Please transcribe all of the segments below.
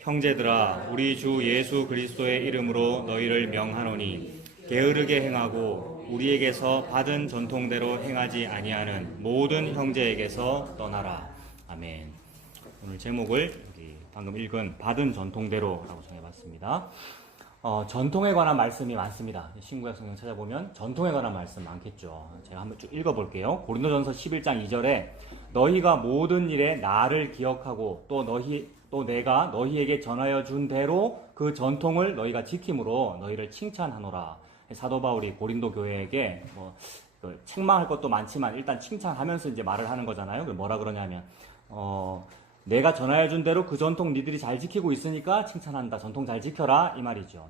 형제들아 우리 주 예수 그리스도의 이름으로 너희를 명하노니 게으르게 행하고 우리에게서 받은 전통대로 행하지 아니하는 모든 형제에게서 떠나라. 아멘. 오늘 제목을 여기 방금 읽은 받은 전통대로라고 정해봤습니다. 전통에 관한 말씀이 많습니다. 신구약 성경 찾아보면 전통에 관한 말씀 많겠죠. 제가 한번 쭉 읽어볼게요. 고린도전서 11장 2절에 너희가 모든 일에 나를 기억하고 또 내가 너희에게 전하여 준 대로 그 전통을 너희가 지킴으로 너희를 칭찬하노라. 사도 바울이 고린도 교회에게 책망할 것도 많지만 일단 칭찬하면서 이제 말을 하는 거잖아요. 뭐라 그러냐면 내가 전하여 준 대로 그 전통 니들이 잘 지키고 있으니까 칭찬한다. 전통 잘 지켜라 이 말이죠.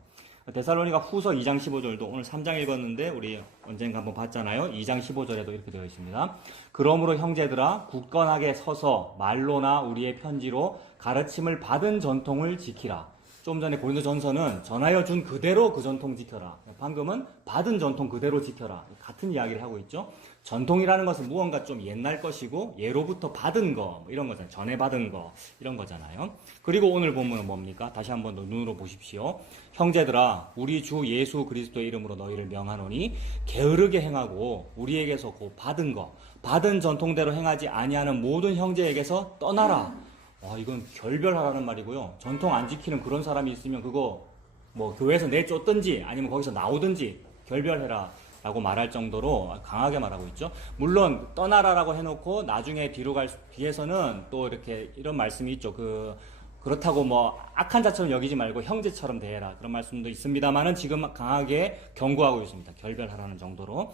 데살로니가 후서 2장 15절도 오늘 3장 읽었는데 우리 언젠가 한번 봤잖아요. 2장 15절에도 이렇게 되어 있습니다. 그러므로 형제들아 굳건하게 서서 말로나 우리의 편지로 가르침을 받은 전통을 지키라. 좀 전에 고린도전서는 전하여 준 그대로 그 전통 지켜라. 방금은 받은 전통 그대로 지켜라. 같은 이야기를 하고 있죠. 전통이라는 것은 무언가 좀 옛날 것이고 예로부터 받은 거 이런 거잖아요. 전해 받은 거 이런 거잖아요. 그리고 오늘 본문은 뭡니까? 다시 한번 눈으로 보십시오. 형제들아 우리 주 예수 그리스도의 이름으로 너희를 명하노니 게으르게 행하고 우리에게서 그 받은 전통대로 행하지 아니하는 모든 형제에게서 떠나라. 이건 결별하라는 말이고요. 전통 안 지키는 그런 사람이 있으면 그거 교회에서 내쫓든지 아니면 거기서 나오든지 결별해라 라고 말할 정도로 강하게 말하고 있죠. 물론 떠나라라고 해놓고 나중에 뒤에서는 또 이렇게 이런 말씀이 있죠. 그렇다고 악한 자처럼 여기지 말고 형제처럼 대해라 그런 말씀도 있습니다만은 지금 강하게 경고하고 있습니다. 결별하라는 정도로.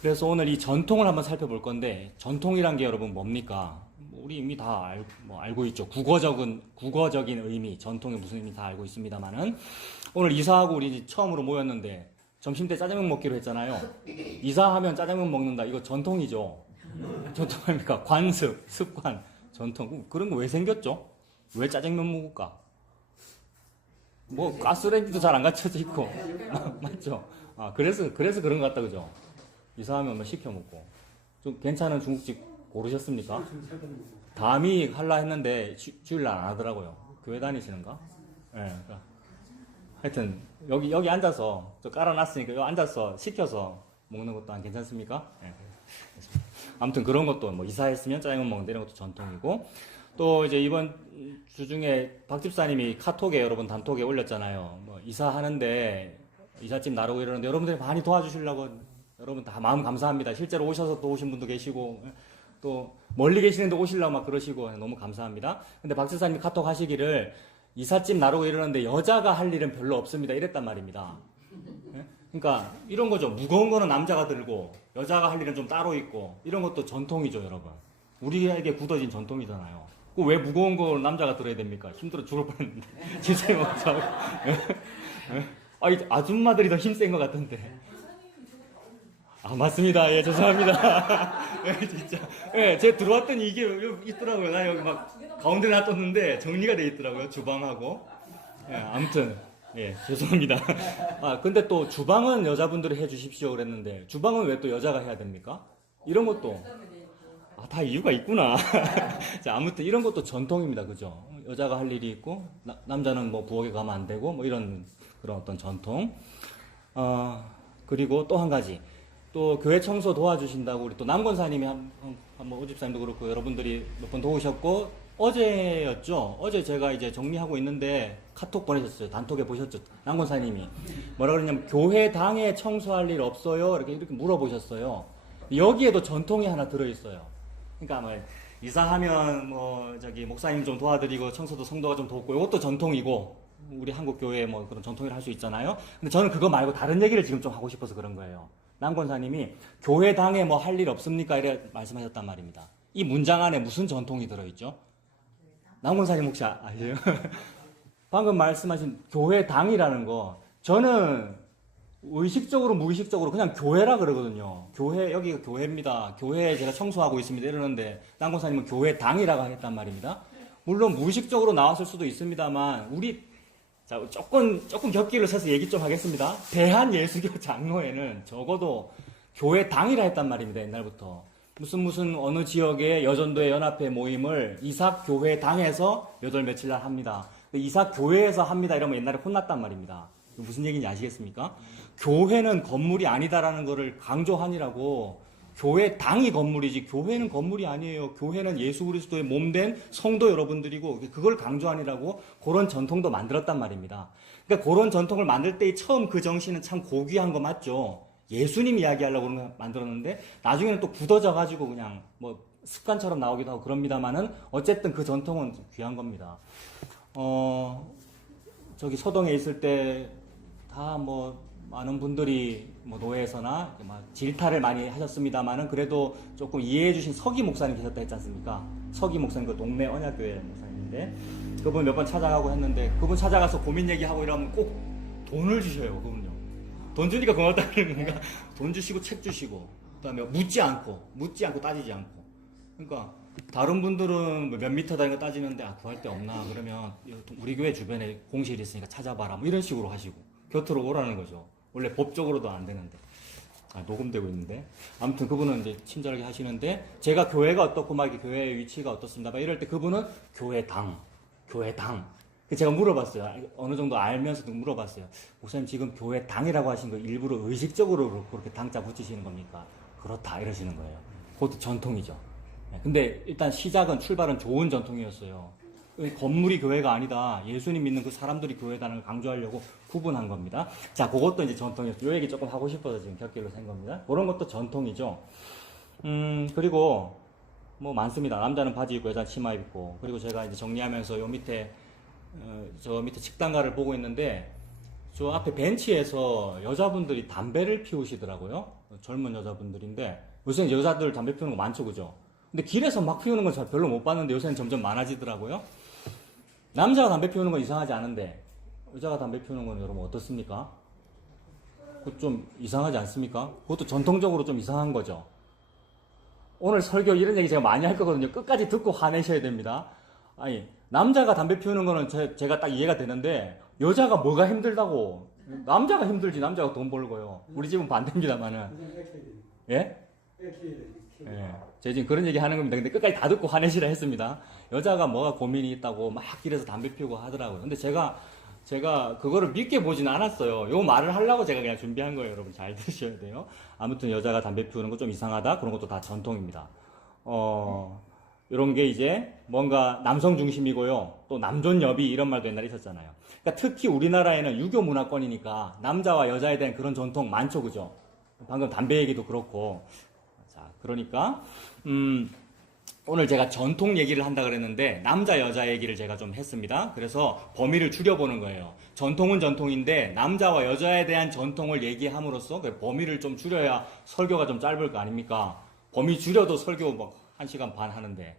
그래서 오늘 이 전통을 한번 살펴볼 건데 전통이란 게 여러분 뭡니까? 우리 이미 다 알고 있죠. 국어적인 의미, 전통이 무슨 의미 다 알고 있습니다만은 오늘 이사하고 우리 처음으로 모였는데 점심 때 짜장면 먹기로 했잖아요. 이사하면 짜장면 먹는다. 이거 전통이죠. 전통 아닙니까? 관습, 습관, 전통. 그런 거 왜 생겼죠? 왜 짜장면 먹을까? 가스레인지도 잘 안 갖춰져 있고. 맞죠? 그래서 그런 것 같다, 그죠? 이사하면 시켜 먹고. 좀 괜찮은 중국집 고르셨습니까? 담이 할라 했는데 주일날 안 하더라고요. 교회 다니시는가? 네, 하여튼 여기 앉아서 저 깔아놨으니까 여기 앉아서 시켜서 먹는 것도 안 괜찮습니까? 네. 아무튼 그런 것도 이사했으면 짜장면 먹는데 이런 것도 전통이고 또 이제 이번 주 중에 박 집사님이 카톡에 여러분 단톡에 올렸잖아요. 이사하는데 이삿짐 나르고 이러는데 여러분들이 많이 도와주시려고 여러분 다 마음 감사합니다. 실제로 오셔서 또 오신 분도 계시고 또 멀리 계시는데 오시려고 막 그러시고 너무 감사합니다. 근데 박 집사님이 카톡 하시기를 이삿짐 나르고 이러는데 여자가 할 일은 별로 없습니다. 이랬단 말입니다. 그러니까 이런 거죠. 무거운 거는 남자가 들고 여자가 할 일은 좀 따로 있고 이런 것도 전통이죠, 여러분. 우리에게 굳어진 전통이잖아요. 왜 무거운 걸 남자가 들어야 됩니까? 힘들어 죽을 뻔했는데. 집사님 어쩌고. 아줌마들이 더 힘센 것 같던데. 맞습니다. 예, 죄송합니다. 예, 진짜. 예, 제가 들어왔더니 이게 여기 있더라고요. 나 여기 가운데 놔뒀는데 정리가 돼 있더라고요. 주방하고. 예, 아무튼. 예, 죄송합니다. 근데 또 주방은 여자분들이 해 주십시오 그랬는데 주방은 왜 또 여자가 해야 됩니까? 이런 것도. 다 이유가 있구나. 자, 아무튼 이런 것도 전통입니다. 그죠? 여자가 할 일이 있고, 남자는 부엌에 가면 안 되고, 이런 그런 어떤 전통. 그리고 또 한 가지. 또 교회 청소 도와주신다고 우리 또 남권사님이 한번 오집사님도 그렇고 여러분들이 몇 번 도우셨고 어제였죠. 어제 제가 이제 정리하고 있는데 카톡 보내셨어요. 단톡에 보셨죠. 남권사님이 뭐라 그러냐면 교회 당에 청소할 일 없어요. 이렇게 물어보셨어요. 여기에도 전통이 하나 들어있어요. 그러니까 이사하면 목사님 좀 도와드리고 청소도 성도가 좀 돕고 이것도 전통이고 우리 한국 교회 그런 전통이라 할 수 있잖아요. 근데 저는 그거 말고 다른 얘기를 지금 좀 하고 싶어서 그런 거예요. 남권사님이 교회당에 할 일 없습니까? 이래 말씀하셨단 말입니다. 이 문장 안에 무슨 전통이 들어있죠? 남권사님 혹시 아세요? 방금 말씀하신 교회당이라는 거 저는 의식적으로 무의식적으로 그냥 교회라 그러거든요. 교회, 여기가 교회입니다. 교회에 제가 청소하고 있습니다. 이러는데 남권사님은 교회당이라고 하겠단 말입니다. 물론 무의식적으로 나왔을 수도 있습니다만 자, 조금 격기를 서서 얘기 좀 하겠습니다. 대한예수교 장로회는 적어도 교회 당이라 했단 말입니다. 옛날부터. 무슨 어느 지역의 여전도의 연합회 모임을 이삭교회 당에서 몇 월 며칠 날 합니다. 이사 교회에서 합니다 이러면 옛날에 혼났단 말입니다. 무슨 얘기인지 아시겠습니까? 교회는 건물이 아니다라는 것을 강조하니라고. 교회 당이 건물이지 교회는 건물이 아니에요. 교회는 예수 그리스도의 몸된 성도 여러분들이고 그걸 강조하니라고 그런 전통도 만들었단 말입니다. 그러니까 그런 전통을 만들 때 처음 그 정신은 참 고귀한 거 맞죠. 예수님 이야기하려고 만들었는데 나중에는 또 굳어져 가지고 그냥 뭐 습관처럼 나오기도 하고 그럽니다만은 어쨌든 그 전통은 귀한 겁니다. 저기 소동에 있을 때 다 뭐 많은 분들이 뭐 노예에서나 질타를 많이 하셨습니다만은 그래도 조금 이해해 주신 서기 목사님 계셨다 했지 않습니까? 서기 목사님 그 동네 언약교회 목사님인데 그분 몇 번 찾아가고 했는데 그분 찾아가서 고민 얘기하고 이러면 꼭 돈을 주셔요. 그분요. 돈 주니까 고맙다 그러는 건가? 돈 주시고 책 주시고 그다음에 묻지 않고 따지지 않고 그러니까 다른 분들은 몇 미터 다니는 거 따지는데 구할 데 없나 그러면 우리 교회 주변에 공실이 있으니까 찾아봐라 뭐 이런 식으로 하시고 곁으로 오라는 거죠. 원래 법적으로도 안 되는데 녹음되고 있는데 아무튼 그분은 이제 친절하게 하시는데 제가 교회가 어떻고 막 이렇게 교회의 위치가 어떻습니다 막 이럴 때 그분은 교회당 제가 물어봤어요. 어느 정도 알면서도 물어봤어요. 목사님 지금 교회당이라고 하신 거 일부러 의식적으로 그렇게 당자 붙이시는 겁니까? 그렇다 이러시는 거예요. 그것도 전통이죠. 근데 일단 출발은 좋은 전통이었어요. 건물이 교회가 아니다. 예수님 믿는 그 사람들이 교회다는 걸 강조하려고 구분한 겁니다. 자, 그것도 이제 전통이었어요. 요 얘기 조금 하고 싶어서 지금 곁길로 센 겁니다. 그런 것도 전통이죠. 그리고 뭐 많습니다. 남자는 바지 입고 여자는 치마 입고. 그리고 제가 이제 정리하면서 요 밑에 저 밑에 식당가를 보고 있는데 저 앞에 벤치에서 여자분들이 담배를 피우시더라고요. 젊은 여자분들인데 요새는 여자들 담배 피우는 거 많죠, 그죠? 근데 길에서 막 피우는 건 잘 별로 못 봤는데 요새는 점점 많아지더라고요. 남자가 담배 피우는 건 이상하지 않은데 여자가 담배 피우는 건 여러분 어떻습니까? 그거 좀 이상하지 않습니까? 그것도 전통적으로 좀 이상한 거죠. 오늘 설교 이런 얘기 제가 많이 할 거거든요. 끝까지 듣고 화내셔야 됩니다. 아니 남자가 담배 피우는 거는 제가 딱 이해가 되는데 여자가 뭐가 힘들다고. 남자가 힘들지 남자가 돈 벌고요. 우리 집은 반대입니다만은. 예? 예. 제가 지금 그런 얘기 하는 겁니다. 근데 끝까지 다 듣고 화내시라 했습니다. 여자가 뭐가 고민이 있다고 막 길에서 담배 피우고 하더라고요. 근데 제가 그거를 믿게 보진 않았어요. 요 말을 하려고 제가 그냥 준비한 거예요. 여러분 잘 들으셔야 돼요. 아무튼 여자가 담배 피우는 거 좀 이상하다. 그런 것도 다 전통입니다. 이런 게 이제 뭔가 남성 중심이고요. 또 남존여비 이런 말도 옛날에 있었잖아요. 그러니까 특히 우리나라에는 유교 문화권이니까 남자와 여자에 대한 그런 전통 많죠. 그죠? 방금 담배 얘기도 그렇고. 자, 그러니까 오늘 제가 전통 얘기를 한다 그랬는데 남자 여자 얘기를 제가 좀 했습니다. 그래서 범위를 줄여보는 거예요. 전통은 전통인데 남자와 여자에 대한 전통을 얘기함으로써 그 범위를 좀 줄여야 설교가 좀 짧을 거 아닙니까? 범위 줄여도 설교 막 1시간 반 하는데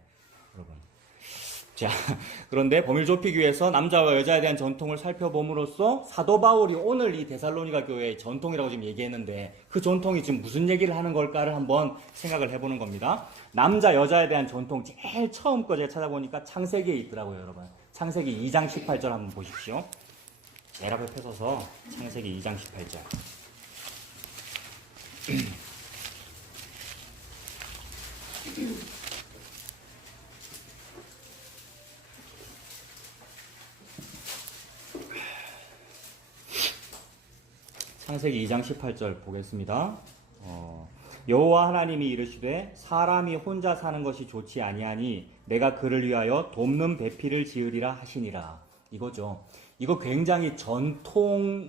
여러분. 자, 그런데 범위를 좁히기 위해서 남자와 여자에 대한 전통을 살펴봄으로써 사도 바울이 오늘 이 데살로니가 교회의 전통이라고 지금 얘기했는데 그 전통이 지금 무슨 얘기를 하는 걸까를 한번 생각을 해보는 겁니다. 남자 여자에 대한 전통 제일 처음 거 제가 찾아보니까 창세기에 있더라고요, 여러분. 창세기 2장 18절 한번 보십시오. 제일 앞에 펴서서 창세기 2장 18절. 창세기 2장 18절 보겠습니다. 여호와 하나님이 이르시되 사람이 혼자 사는 것이 좋지 아니하니 내가 그를 위하여 돕는 배필을 지으리라 하시니라. 이거죠. 이거 굉장히 전통이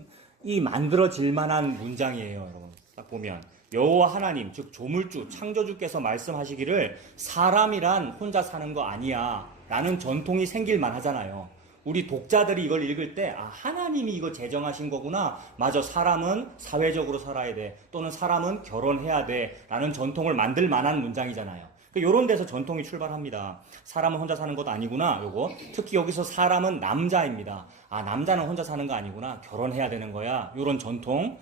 만들어질 만한 문장이에요. 여러분 딱 보면 여호와 하나님 즉 조물주 창조주께서 말씀하시기를 사람이란 혼자 사는 거 아니야 라는 전통이 생길만 하잖아요. 우리 독자들이 이걸 읽을 때 하나님이 이거 제정하신 거구나. 맞아, 사람은 사회적으로 살아야 돼. 또는 사람은 결혼해야 돼. 라는 전통을 만들 만한 문장이잖아요. 그러니까 이런 데서 전통이 출발합니다. 사람은 혼자 사는 것도 아니구나. 요거 특히 여기서 사람은 남자입니다. 남자는 혼자 사는 거 아니구나. 결혼해야 되는 거야. 요런 전통.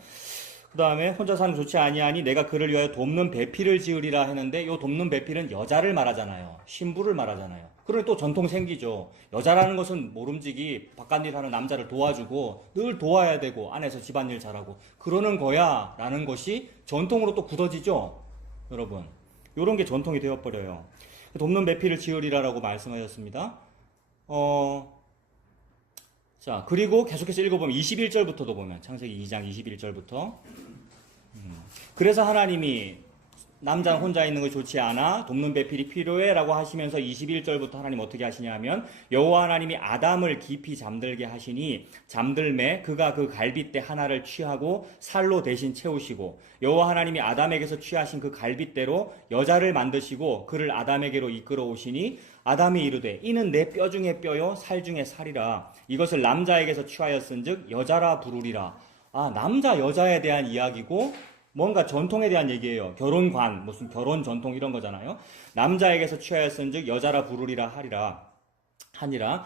그 다음에 혼자 사는 좋지 아니하니 내가 그를 위하여 돕는 배필을 지으리라 했는데 요 돕는 배필은 여자를 말하잖아요. 신부를 말하잖아요. 그러니 또 전통 생기죠. 여자라는 것은 모름지기 바깥일 하는 남자를 도와주고 늘 도와야 되고 안에서 집안일 잘하고 그러는 거야 라는 것이 전통으로 또 굳어지죠. 여러분 요런 게 전통이 되어버려요. 돕는 배필을 지으리라라고 말씀하셨습니다. 자, 그리고 계속해서 읽어보면 21절부터도 보면 창세기 2장 21절부터 그래서 하나님이 남자는 혼자 있는 것이 좋지 않아 돕는 배필이 필요해 라고 하시면서 21절부터 하나님 어떻게 하시냐면 여호와 하나님이 아담을 깊이 잠들게 하시니 잠들매 그가 그 갈빗대 하나를 취하고 살로 대신 채우시고 여호와 하나님이 아담에게서 취하신 그 갈빗대로 여자를 만드시고 그를 아담에게로 이끌어 오시니 아담이 이르되 이는 내 뼈 중에 뼈요 살 중에 살이라 이것을 남자에게서 취하였은즉 여자라 부르리라. 아, 남자 여자에 대한 이야기고 뭔가 전통에 대한 얘기예요. 결혼관, 무슨 결혼 전통 이런 거잖아요. 남자에게서 취하였은즉 여자라 부르리라 하니라.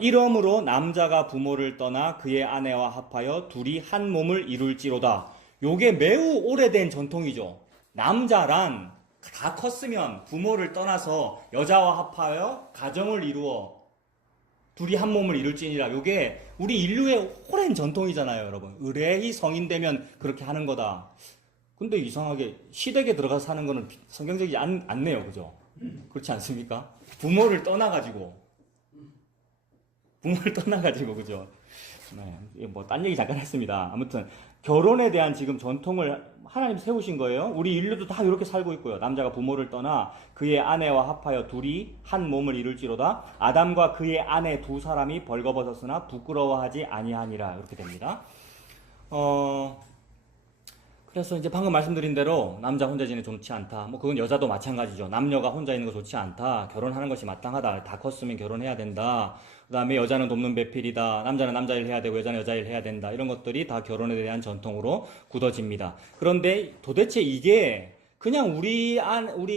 이러므로 남자가 부모를 떠나 그의 아내와 합하여 둘이 한 몸을 이룰지로다. 요게 매우 오래된 전통이죠. 남자란 다 컸으면 부모를 떠나서 여자와 합하여 가정을 이루어 둘이 한 몸을 이룰지니라. 요게 우리 인류의 오랜 전통이잖아요, 여러분. 의뢰히 성인 되면 그렇게 하는 거다. 근데 이상하게 시댁에 들어가서 사는 거는 성경적이지 않네요, 그죠? 그렇지 않습니까? 부모를 떠나가지고, 그죠? 네, 뭐 딴 얘기 잠깐 했습니다. 아무튼 결혼에 대한 지금 전통을 하나님 세우신 거예요. 우리 인류도 다 이렇게 살고 있고요. 남자가 부모를 떠나 그의 아내와 합하여 둘이 한 몸을 이룰지로다. 아담과 그의 아내 두 사람이 벌거벗었으나 부끄러워하지 아니하니라. 이렇게 됩니다. 그래서 이제 방금 말씀드린 대로 남자 혼자 지내는 게 좋지 않다. 뭐 그건 여자도 마찬가지죠. 남녀가 혼자 있는 거 좋지 않다. 결혼하는 것이 마땅하다. 다 컸으면 결혼해야 된다. 그 다음에 여자는 돕는 배필이다. 남자는 남자 일 해야 되고 여자는 여자 일 해야 된다. 이런 것들이 다 결혼에 대한 전통으로 굳어집니다. 그런데 도대체 이게 그냥 우리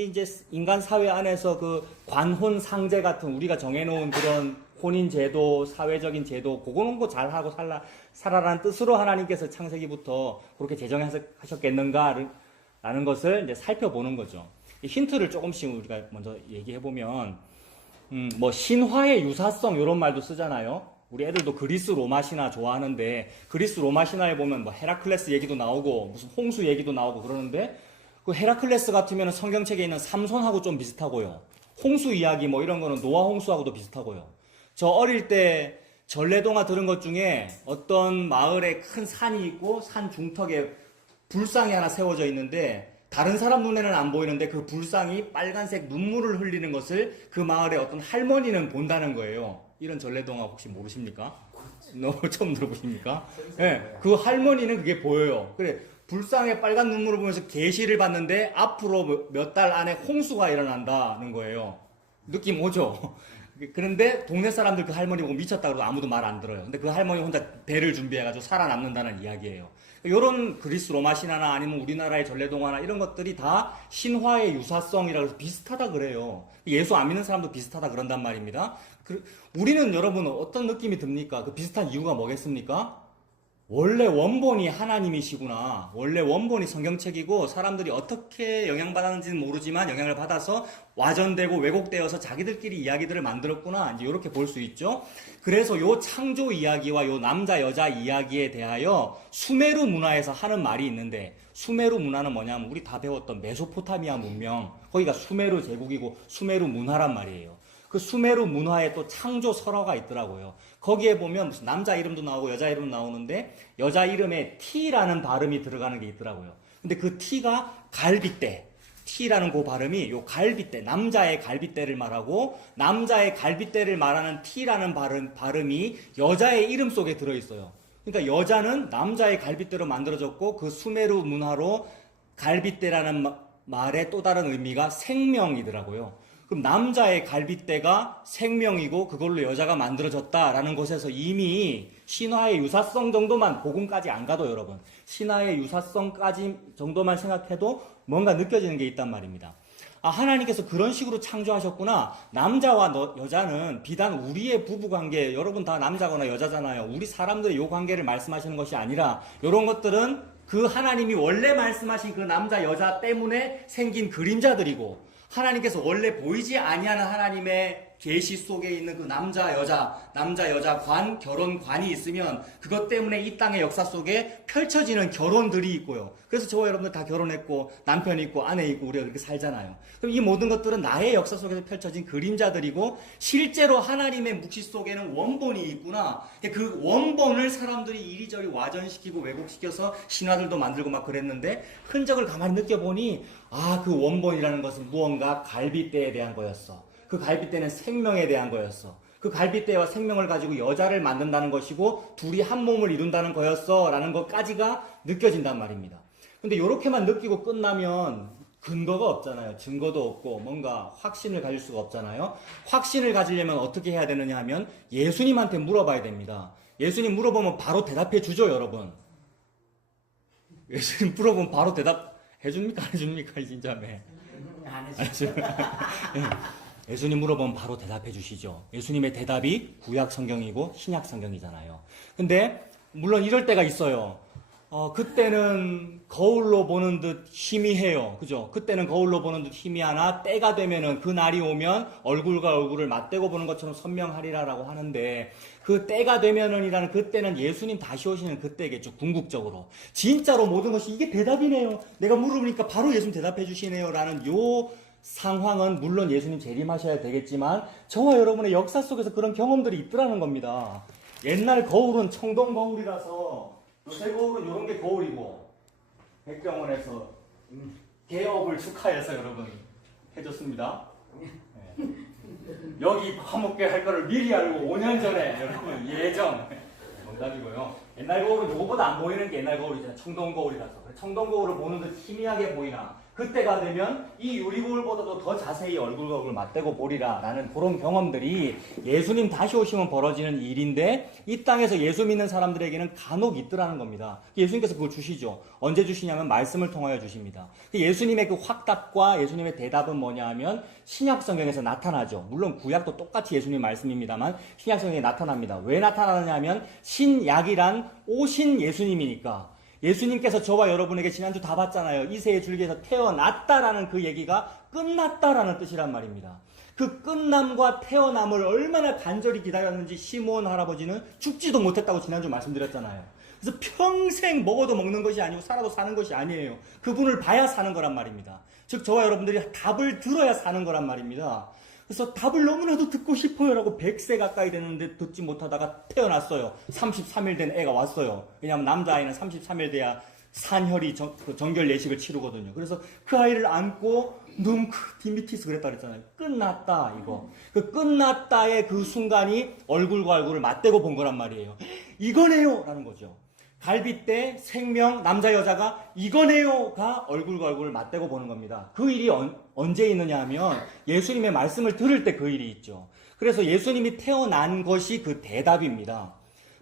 이제 인간 사회 안에서 그 관혼 상제 같은 우리가 정해놓은 그런 혼인 제도, 사회적인 제도, 그거는 거 잘하고 살아라는 뜻으로 하나님께서 창세기부터 그렇게 제정하셨겠는가라는 것을 이제 살펴보는 거죠. 이 힌트를 조금씩 우리가 먼저 얘기해보면, 뭐 신화의 유사성 이런 말도 쓰잖아요. 우리 애들도 그리스 로마 신화 좋아하는데 그리스 로마 신화에 보면 뭐 헤라클레스 얘기도 나오고 무슨 홍수 얘기도 나오고 그러는데 그 헤라클레스 같으면 성경책에 있는 삼손하고 좀 비슷하고요. 홍수 이야기 뭐 이런 거는 노아 홍수하고도 비슷하고요. 저 어릴 때 전래동화 들은 것 중에 어떤 마을에 큰 산이 있고 산 중턱에 불상이 하나 세워져 있는데 다른 사람 눈에는 안 보이는데 그 불상이 빨간색 눈물을 흘리는 것을 그 마을의 어떤 할머니는 본다는 거예요. 이런 전래동화 혹시 모르십니까? 처음 들어보십니까? 네, 그 할머니는 그게 보여요. 그래, 불상에 빨간 눈물을 보면서 계시를 봤는데 앞으로 몇 달 안에 홍수가 일어난다는 거예요. 느낌 오죠? 그런데 동네 사람들 그 할머니 보고 미쳤다 그러고 아무도 말 안 들어요. 근데 그 할머니 혼자 배를 준비해가지고 살아남는다는 이야기예요. 이런 그리스 로마 신화나 아니면 우리나라의 전래동화나 이런 것들이 다 신화의 유사성이라 해서 비슷하다 그래요. 예수 안 믿는 사람도 비슷하다 그런단 말입니다. 우리는 여러분 어떤 느낌이 듭니까? 그 비슷한 이유가 뭐겠습니까? 원래 원본이 하나님이시구나. 원래 원본이 성경책이고 사람들이 어떻게 영향받았는지는 모르지만 영향을 받아서 와전되고 왜곡되어서 자기들끼리 이야기들을 만들었구나. 이제 이렇게 볼 수 있죠. 그래서 요 창조 이야기와 요 남자 여자 이야기에 대하여 수메르 문화에서 하는 말이 있는데 수메르 문화는 뭐냐면 우리 다 배웠던 메소포타미아 문명. 거기가 수메르 제국이고 수메르 문화란 말이에요. 그 수메르 문화에 또 창조 설화가 있더라고요. 거기에 보면 무슨 남자 이름도 나오고 여자 이름 나오는데 여자 이름에 T라는 발음이 들어가는 게 있더라고요. 근데 그 T가 갈빗대. T라는 그 발음이 요 갈빗대, 남자의 갈빗대를 말하고 남자의 갈빗대를 말하는 T라는 발음이 여자의 이름 속에 들어있어요. 그러니까 여자는 남자의 갈빗대로 만들어졌고 그 수메르 문화로 갈빗대라는 말의 또 다른 의미가 생명이더라고요. 그럼 남자의 갈빗대가 생명이고 그걸로 여자가 만들어졌다라는 것에서 이미 신화의 유사성 정도만 복음까지 안 가도 여러분 신화의 유사성까지 정도만 생각해도 뭔가 느껴지는 게 있단 말입니다. 아, 하나님께서 그런 식으로 창조하셨구나. 남자와 여자는 비단 우리의 부부관계, 여러분 다 남자거나 여자잖아요. 우리 사람들의 요 관계를 말씀하시는 것이 아니라 이런 것들은 그 하나님이 원래 말씀하신 그 남자 여자 때문에 생긴 그림자들이고 하나님께서 원래 보이지 아니하는 하나님의 계시 속에 있는 그 남자 여자 관, 결혼관이 있으면 그것 때문에 이 땅의 역사 속에 펼쳐지는 결혼들이 있고요. 그래서 저와 여러분들 다 결혼했고 남편이 있고 아내 있고 우리가 그렇게 살잖아요. 그럼 이 모든 것들은 나의 역사 속에서 펼쳐진 그림자들이고 실제로 하나님의 묵시 속에는 원본이 있구나. 그 원본을 사람들이 이리저리 와전시키고 왜곡시켜서 신화들도 만들고 막 그랬는데 흔적을 가만히 느껴보니 그 원본이라는 것은 무언가 갈빗대에 대한 거였어. 그 갈빗대는 생명에 대한 거였어. 그 갈빗대와 생명을 가지고 여자를 만든다는 것이고 둘이 한 몸을 이룬다는 거였어 라는 것까지가 느껴진단 말입니다. 근데 이렇게만 느끼고 끝나면 근거가 없잖아요. 증거도 없고 뭔가 확신을 가질 수가 없잖아요. 확신을 가지려면 어떻게 해야 되느냐 하면 예수님한테 물어봐야 됩니다. 예수님 물어보면 바로 대답해 주죠, 여러분. 예수님 물어보면 바로 대답해 줍니까? 안 해줍니까? 진짜매. 안 해줘. 예수님 물어보면 바로 대답해 주시죠. 예수님의 대답이 구약 성경이고 신약 성경이잖아요. 근데 물론 이럴 때가 있어요. 그때는 거울로 보는 듯 희미해요. 그죠? 그때는 거울로 보는 듯 희미하나 때가 되면은 그 날이 오면 얼굴과 얼굴을 맞대고 보는 것처럼 선명하리라라고 하는데 그 때가 되면은이라는 그때는 예수님 다시 오시는 그때겠죠. 궁극적으로. 진짜로 모든 것이 이게 대답이네요. 내가 물으니까 바로 예수님 대답해 주시네요. 라는 요 상황은 물론 예수님 재림하셔야 되겠지만 저와 여러분의 역사 속에서 그런 경험들이 있더라는 겁니다. 옛날 거울은 청동 거울이라서 요새 거울은 이런 게 거울이고 백병원에서 개업을 축하해서 여러분 해줬습니다. 네. 여기 화목계 할 거를 미리 알고 5년 전에 여러분 예정 정답이고요. 옛날 거울은 요거보다 안 보이는 게 옛날 거울이잖아요. 청동 거울이라서. 청동 거울을 보는 듯 희미하게 보이나 그때가 되면 이 유리 거울보다도 더 자세히 얼굴과 얼굴 맞대고 보리라 라는 그런 경험들이 예수님 다시 오시면 벌어지는 일인데 이 땅에서 예수 믿는 사람들에게는 간혹 있더라는 겁니다. 예수님께서 그걸 주시죠. 언제 주시냐면 말씀을 통하여 주십니다. 예수님의 그 확답과 예수님의 대답은 뭐냐 하면 신약 성경에서 나타나죠. 물론 구약도 똑같이 예수님 말씀입니다만 신약 성경에 나타납니다. 왜 나타나느냐 하면 신약이란 오신 예수님이니까 예수님께서 저와 여러분에게 지난주 다 봤잖아요. 이새의 줄기에서 태어났다라는 그 얘기가 끝났다라는 뜻이란 말입니다. 그 끝남과 태어남을 얼마나 간절히 기다렸는지 시므온 할아버지는 죽지도 못했다고 지난주 말씀드렸잖아요. 그래서 평생 먹어도 먹는 것이 아니고 살아도 사는 것이 아니에요. 그분을 봐야 사는 거란 말입니다. 즉 저와 여러분들이 답을 들어야 사는 거란 말입니다. 그래서 답을 너무나도 듣고 싶어요라고 100세 가까이 됐는데 듣지 못하다가 태어났어요. 33일 된 애가 왔어요. 왜냐하면 남자아이는 33일 돼야 산혈이 정결 예식을 치르거든요. 그래서 그 아이를 안고 디미티스 그랬다 그랬잖아요. 끝났다 이거. 그 끝났다의 그 순간이 얼굴과 얼굴을 맞대고 본 거란 말이에요. 이거네요 라는 거죠. 갈빗대 생명 남자 여자가 이거네요가 얼굴과 얼굴을 맞대고 보는 겁니다. 그 일이 언제 있느냐 하면 예수님의 말씀을 들을 때 그 일이 있죠. 그래서 예수님이 태어난 것이 그 대답입니다.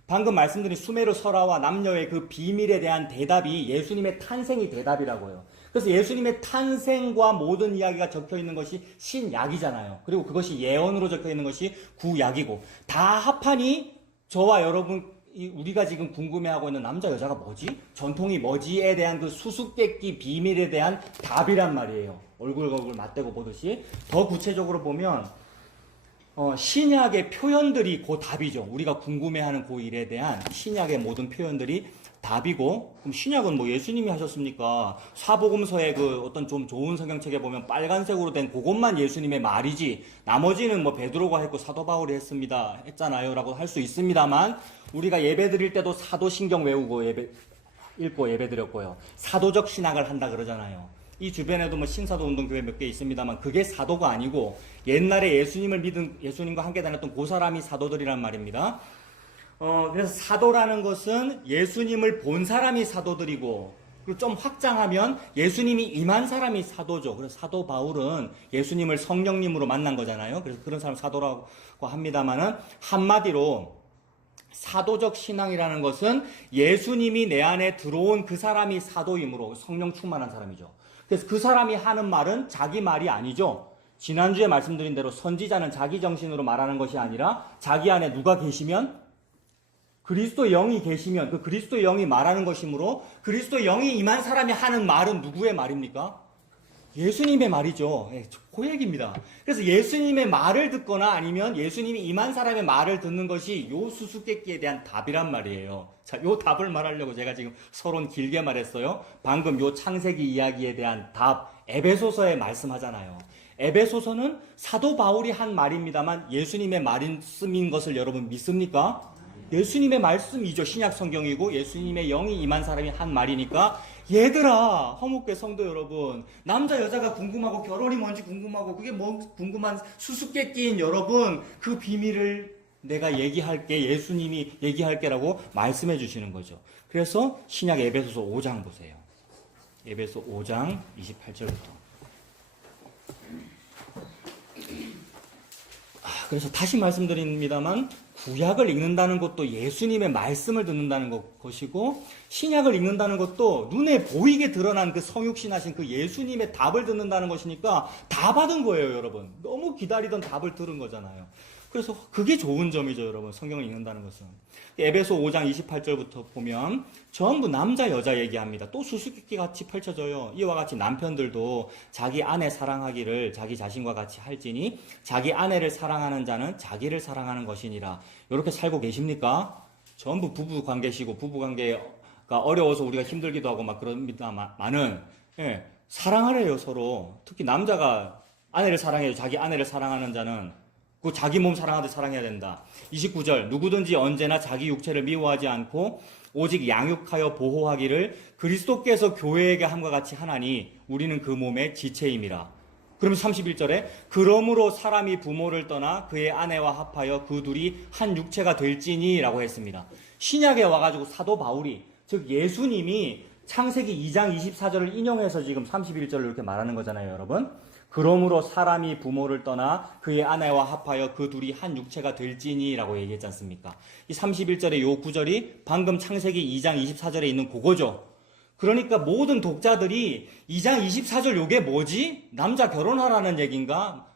방금 말씀드린 수메르 설화와 남녀의 그 비밀에 대한 대답이 예수님의 탄생이 대답이라고요. 그래서 예수님의 탄생과 모든 이야기가 적혀 있는 것이 신약이잖아요. 그리고 그것이 예언으로 적혀 있는 것이 구약이고 다 합하니 저와 여러분 우리가 지금 궁금해하고 있는 남자 여자가 뭐지? 전통이 뭐지에 대한 그 수수께끼 비밀에 대한 답이란 말이에요. 얼굴과 얼굴 맞대고 보듯이. 더 구체적으로 보면 신약의 표현들이 그 답이죠. 우리가 궁금해하는 그 일에 대한 신약의 모든 표현들이 답이고, 그럼 신약은 뭐 예수님이 하셨습니까? 사복음서의 그 어떤 좀 좋은 성경책에 보면 빨간색으로 된 그것만 예수님의 말이지, 나머지는 뭐 베드로가 했고 사도 바울이 했잖아요 라고 할 수 있습니다만, 우리가 예배 드릴 때도 사도신경 외우고 읽고 예배 드렸고요. 사도적 신학을 한다 그러잖아요. 이 주변에도 뭐 신사도 운동교회 몇 개 있습니다만 그게 사도가 아니고 옛날에 예수님을 믿은 예수님과 함께 다녔던 그 사람이 사도들이란 말입니다. 그래서 사도라는 것은 예수님을 본 사람이 사도들이고, 그리고 좀 확장하면 예수님이 임한 사람이 사도죠. 그래서 사도 바울은 예수님을 성령님으로 만난 거잖아요. 그래서 그런 사람 사도라고 합니다만은 한마디로 사도적 신앙이라는 것은 예수님이 내 안에 들어온 그 사람이 사도이므로 성령 충만한 사람이죠. 그래서 그 사람이 하는 말은 자기 말이 아니죠. 지난주에 말씀드린 대로 선지자는 자기 정신으로 말하는 것이 아니라 자기 안에 누가 계시면 그리스도의 영이 계시면 그 그리스도의 영이 말하는 것이므로 그리스도의 영이 임한 사람이 하는 말은 누구의 말입니까? 예수님의 말이죠. 그 얘기입니다. 그래서 예수님의 말을 듣거나 아니면 예수님이 임한 사람의 말을 듣는 것이 요 수수께끼에 대한 답이란 말이에요. 자, 요 답을 말하려고 제가 지금 서론 길게 말했어요. 방금 요 창세기 이야기에 대한 답, 에베소서에 말씀하잖아요. 에베소서는 사도 바울이 한 말입니다만 예수님의 말씀인 것을 여러분 믿습니까? 예수님의 말씀이죠. 신약 성경이고 예수님의 영이 임한 사람이 한 말이니까 얘들아, 허목교 성도 여러분, 남자 여자가 궁금하고 결혼이 뭔지 궁금하고 그게 뭐 궁금한 수수께끼인 여러분, 그 비밀을 내가 얘기할게, 예수님이 얘기할게라고 말씀해 주시는 거죠. 그래서 신약 에베소서 5장 보세요. 에베소 5장 28절부터. 그래서 다시 말씀드립니다만 구약을 읽는다는 것도 예수님의 말씀을 듣는다는 것이고 신약을 읽는다는 것도 눈에 보이게 드러난 그 성육신하신 그 예수님의 답을 듣는다는 것이니까 다 받은 거예요, 여러분. 너무 기다리던 답을 들은 거잖아요. 그래서 그게 좋은 점이죠, 여러분. 성경을 읽는다는 것은. 에베소 5장 28절부터 보면 전부 남자 여자 얘기합니다. 또 수수께끼 같이 펼쳐져요. 이와 같이 남편들도 자기 아내 사랑하기를 자기 자신과 같이 할지니 자기 아내를 사랑하는 자는 자기를 사랑하는 것이니라. 이렇게 살고 계십니까? 전부 부부 관계시고 부부 관계가 어려워서 우리가 힘들기도 하고 막 그럽니다만은 사랑하래요, 서로. 특히 남자가 아내를 사랑해요. 자기 아내를 사랑하는 자는 그 자기 몸 사랑하듯 사랑해야 된다. 29절 누구든지 언제나 자기 육체를 미워하지 않고 오직 양육하여 보호하기를 그리스도께서 교회에게 함과 같이 하나니 우리는 그 몸의 지체임이라. 그럼 31절에 그러므로 사람이 부모를 떠나 그의 아내와 합하여 그 둘이 한 육체가 될지니 라고 했습니다. 신약에 와가지고 사도 바울이 즉 예수님이 창세기 2장 24절을 인용해서 지금 31절을 이렇게 말하는 거잖아요, 여러분. 그러므로 사람이 부모를 떠나 그의 아내와 합하여 그 둘이 한 육체가 될지니 라고 얘기했지 않습니까? 이 31절의 요 구절이 방금 창세기 2장 24절에 있는 그거죠. 그러니까 모든 독자들이 2장 24절 요게 뭐지? 남자 결혼하라는 얘기인가?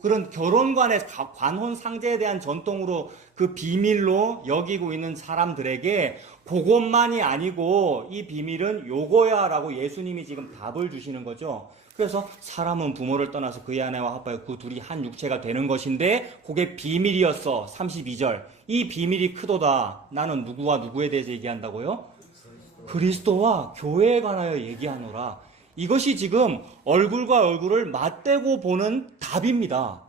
그런 결혼관의 관혼 상제에 대한 전통으로 그 비밀로 여기고 있는 사람들에게 그것만이 아니고 이 비밀은 요거야 라고 예수님이 지금 답을 주시는 거죠. 그래서 사람은 부모를 떠나서 그의 아내와 합하여 그 둘이 한 육체가 되는 것인데 그게 비밀이었어. 32절. 이 비밀이 크도다. 나는 누구와 누구에 대해서 얘기한다고요? 그리스도와 교회에 관하여 얘기하노라. 이것이 지금 얼굴과 얼굴을 맞대고 보는 답입니다.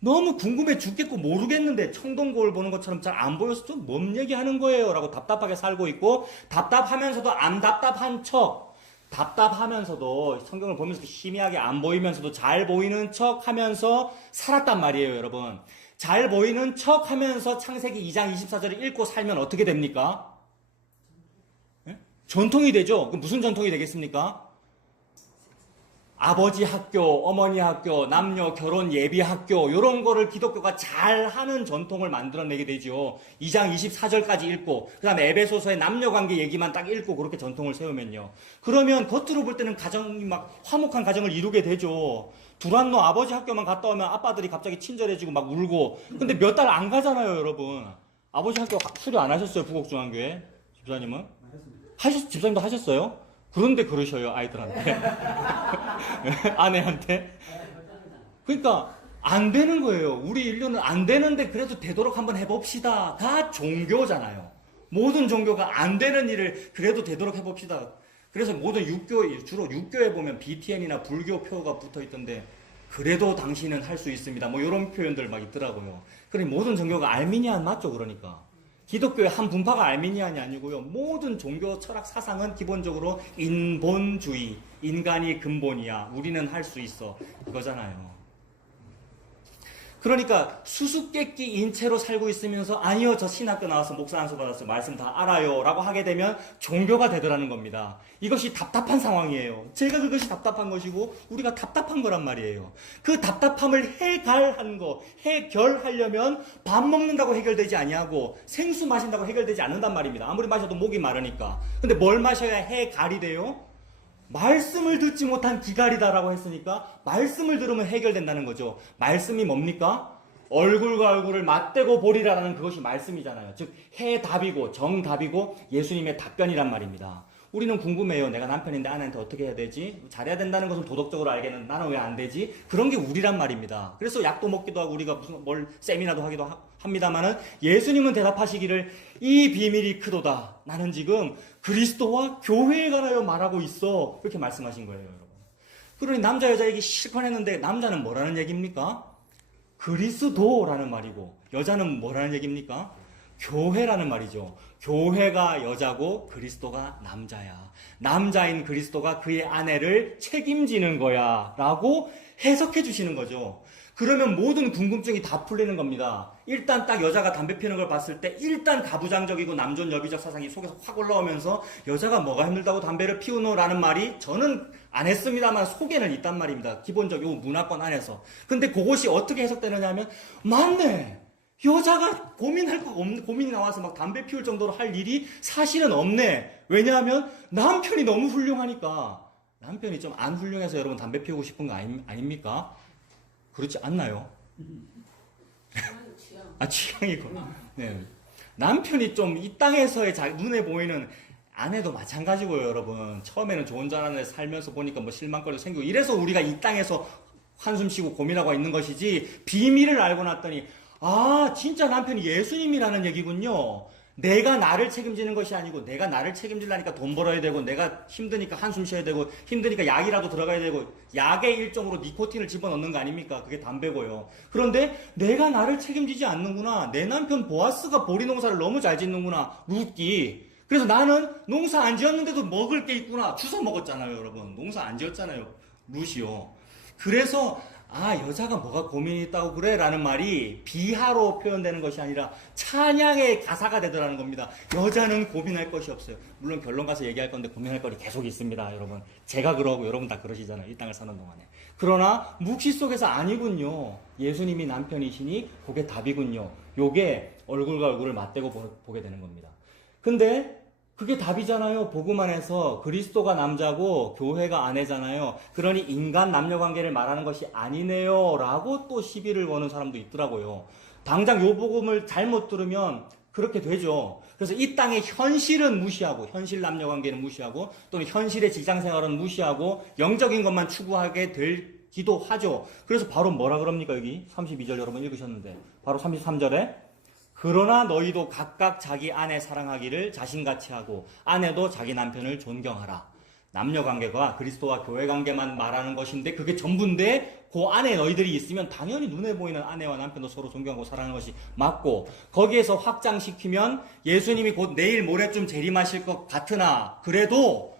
너무 궁금해 죽겠고 모르겠는데 청동거울 보는 것처럼 잘 안 보여서 좀 뭔 얘기하는 거예요? 라고 답답하게 살고 있고 답답하면서도 안 답답한 척 답답하면서도 성경을 보면서 희미하게 안 보이면서도 잘 보이는 척 하면서 살았단 말이에요, 여러분. 잘 보이는 척 하면서 창세기 2장 24절을 읽고 살면 어떻게 됩니까? 전통이 되죠? 그럼 무슨 전통이 되겠습니까? 아버지 학교, 어머니 학교, 남녀 결혼 예비 학교 이런 거를 기독교가 잘하는 전통을 만들어내게 되죠. 2장 24절까지 읽고 그 다음에 에베소서의 남녀관계 얘기만 딱 읽고 그렇게 전통을 세우면요. 그러면 겉으로 볼 때는 가정이 막 화목한 가정을 이루게 되죠. 두란노 아버지 학교만 갔다 오면 아빠들이 갑자기 친절해지고 막 울고 근데 몇 달 안 가잖아요, 여러분. 아버지 학교 수료 안 하셨어요, 부곡중앙교회? 집사님은? 집사님도 하셨어요? 그런데 그러셔요, 아이들한테. 아내한테. 그러니까 안 되는 거예요. 우리 인류는 안 되는데 그래도 되도록 한번 해봅시다. 다 종교잖아요. 모든 종교가 안 되는 일을 그래도 되도록 해봅시다. 그래서 모든 주로 육교에 보면 BTN이나 불교표가 붙어 있던데 그래도 당신은 할 수 있습니다. 뭐 이런 표현들 막 있더라고요. 그러니 모든 종교가 알미니안 맞죠, 그러니까. 기독교의 한 분파가 알미니안이 아니고요. 모든 종교 철학 사상은 기본적으로 인본주의, 인간이 근본이야. 우리는 할 수 있어. 이거잖아요. 그러니까 수수께끼인 채로 살고 있으면서 아니요, 저 신학교 나와서 목사 안수 받았어요. 말씀 다 알아요. 라고 하게 되면 종교가 되더라는 겁니다. 이것이 답답한 상황이에요. 제가 그것이 답답한 것이고 우리가 답답한 거란 말이에요. 그 답답함을 해결하려면 밥 먹는다고 해결되지 아니하고 생수 마신다고 해결되지 않는단 말입니다. 아무리 마셔도 목이 마르니까. 근데 뭘 마셔야 해갈이 돼요? 말씀을 듣지 못한 기갈이다라고 했으니까 말씀을 들으면 해결된다는 거죠. 말씀이 뭡니까? 얼굴과 얼굴을 맞대고 보리라는 그것이 말씀이잖아요. 즉 해답이고 정답이고 예수님의 답변이란 말입니다. 우리는 궁금해요. 내가 남편인데 아내한테 어떻게 해야 되지? 잘해야 된다는 것은 도덕적으로 알겠는데 나는 왜 안 되지? 그런 게 우리란 말입니다. 그래서 약도 먹기도 하고 우리가 무슨 뭘 세미나도 하기도 합니다만은 예수님은 대답하시기를 이 비밀이 크도다. 나는 지금 그리스도와 교회에 관하여 말하고 있어. 그렇게 말씀하신 거예요, 여러분. 그러니 남자 여자 얘기 실컷 했는데 남자는 뭐라는 얘기입니까? 그리스도라는 말이고 여자는 뭐라는 얘기입니까? 교회라는 말이죠. 교회가 여자고 그리스도가 남자야. 남자인 그리스도가 그의 아내를 책임지는 거야 라고 해석해 주시는 거죠. 그러면 모든 궁금증이 다 풀리는 겁니다. 일단 딱 여자가 담배 피우는 걸 봤을 때 일단 가부장적이고 남존여비적 사상이 속에서 확 올라오면서 여자가 뭐가 힘들다고 담배를 피우노라는 말이 저는 안 했습니다만 속에는 있단 말입니다. 기본적인 문화권 안에서. 근데 그것이 어떻게 해석되느냐 하면 맞네. 여자가 고민할 거 없는, 고민이 나와서 막 담배 피울 정도로 할 일이 사실은 없네. 왜냐하면 남편이 너무 훌륭하니까. 남편이 좀 안 훌륭해서 여러분 담배 피우고 싶은 거 아닙니까? 그렇지 않나요? 취향이고. 네. 남편이 좀 이 땅에서의 눈에 보이는 아내도 마찬가지고요, 여러분. 처음에는 좋은 줄 알았는데 살면서 보니까 뭐 실망거리도 생기고 이래서 우리가 이 땅에서 한숨 쉬고 고민하고 있는 것이지 비밀을 알고 났더니 진짜 남편이 예수님이라는 얘기군요. 내가 나를 책임지는 것이 아니고 내가 나를 책임지려니까 돈 벌어야 되고 내가 힘드니까 한숨 쉬어야 되고 힘드니까 약이라도 들어가야 되고 약의 일종으로 니코틴을 집어넣는 거 아닙니까? 그게 담배고요. 그런데 내가 나를 책임지지 않는구나. 내 남편 보아스가 보리 농사를 너무 잘 짓는구나. 룻기. 그래서 나는 농사 안 지었는데도 먹을 게 있구나. 주워 먹었잖아요, 여러분. 농사 안 지었잖아요. 룻이요. 그래서 여자가 뭐가 고민이 있다고 그래? 라는 말이 비하로 표현되는 것이 아니라 찬양의 가사가 되더라는 겁니다. 여자는 고민할 것이 없어요. 물론 결론 가서 얘기할 건데 고민할 거리 계속 있습니다, 여러분. 제가 그러고 여러분 다 그러시잖아요. 이 땅을 사는 동안에. 그러나 묵시 속에서 아니군요. 예수님이 남편이시니 그게 답이군요. 요게 얼굴과 얼굴을 맞대고 보게 되는 겁니다. 근데 그게 답이잖아요. 복음 안에서 그리스도가 남자고 교회가 아내잖아요. 그러니 인간 남녀관계를 말하는 것이 아니네요 라고 또 시비를 거는 사람도 있더라고요. 당장 요 복음을 잘못 들으면 그렇게 되죠. 그래서 이 땅의 현실은 무시하고 현실 남녀관계는 무시하고 또는 현실의 직장생활은 무시하고 영적인 것만 추구하게 되기도 하죠. 그래서 바로 뭐라 그럽니까? 여기 32절 여러분 읽으셨는데 바로 33절에 그러나 너희도 각각 자기 아내 사랑하기를 자신같이 하고 아내도 자기 남편을 존경하라. 남녀관계가 그리스도와 교회관계만 말하는 것인데 그게 전부인데 그 안에 너희들이 있으면 당연히 눈에 보이는 아내와 남편도 서로 존경하고 사랑하는 것이 맞고 거기에서 확장시키면 예수님이 곧 내일 모레쯤 재림하실 것 같으나 그래도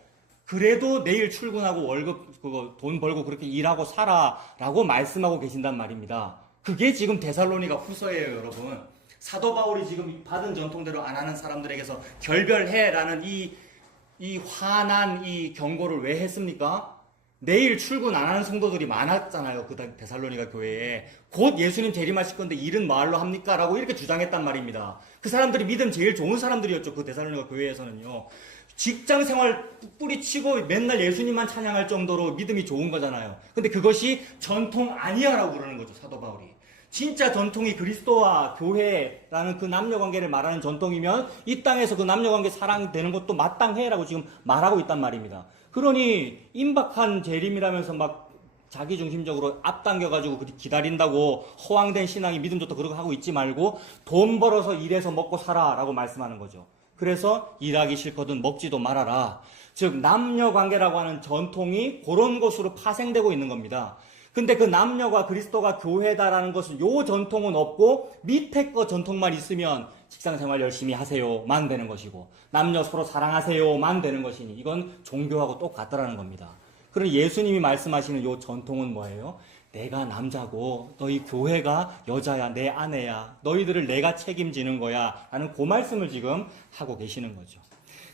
내일 출근하고 월급 돈 벌고 그렇게 일하고 살아라고 말씀하고 계신단 말입니다. 그게 지금 데살로니가 후서예요, 여러분. 사도 바울이 지금 받은 전통대로 안 하는 사람들에게서 결별해라는 이 화난 이 경고를 왜 했습니까? 내일 출근 안 하는 성도들이 많았잖아요. 그 데살로니가 교회에. 곧 예수님 재림하실 건데 일은 뭐할로 합니까? 라고 이렇게 주장했단 말입니다. 그 사람들이 믿음 제일 좋은 사람들이었죠. 그 데살로니가 교회에서는요. 직장 생활 뿌리치고 맨날 예수님만 찬양할 정도로 믿음이 좋은 거잖아요. 근데 그것이 전통 아니야라고 그러는 거죠. 사도 바울이. 진짜 전통이 그리스도와 교회라는 그 남녀관계를 말하는 전통이면 이 땅에서 그 남녀관계 사랑되는 것도 마땅해라고 지금 말하고 있단 말입니다. 그러니 임박한 재림이라면서 막 자기중심적으로 앞당겨가지고 기다린다고 허황된 신앙이 믿음 좋다 그러고 하고 있지 말고 돈 벌어서 일해서 먹고 살아라고 말씀하는 거죠. 그래서 일하기 싫거든 먹지도 말아라. 즉 남녀관계라고 하는 전통이 그런 것으로 파생되고 있는 겁니다. 근데 그 남녀가 그리스도가 교회다라는 것은 요 전통은 없고 밑에 거 전통만 있으면 직장생활 열심히 하세요만 되는 것이고 남녀 서로 사랑하세요만 되는 것이니 이건 종교하고 똑같다라는 겁니다. 그럼 예수님이 말씀하시는 요 전통은 뭐예요? 내가 남자고 너희 교회가 여자야 내 아내야 너희들을 내가 책임지는 거야 라는 그 말씀을 지금 하고 계시는 거죠.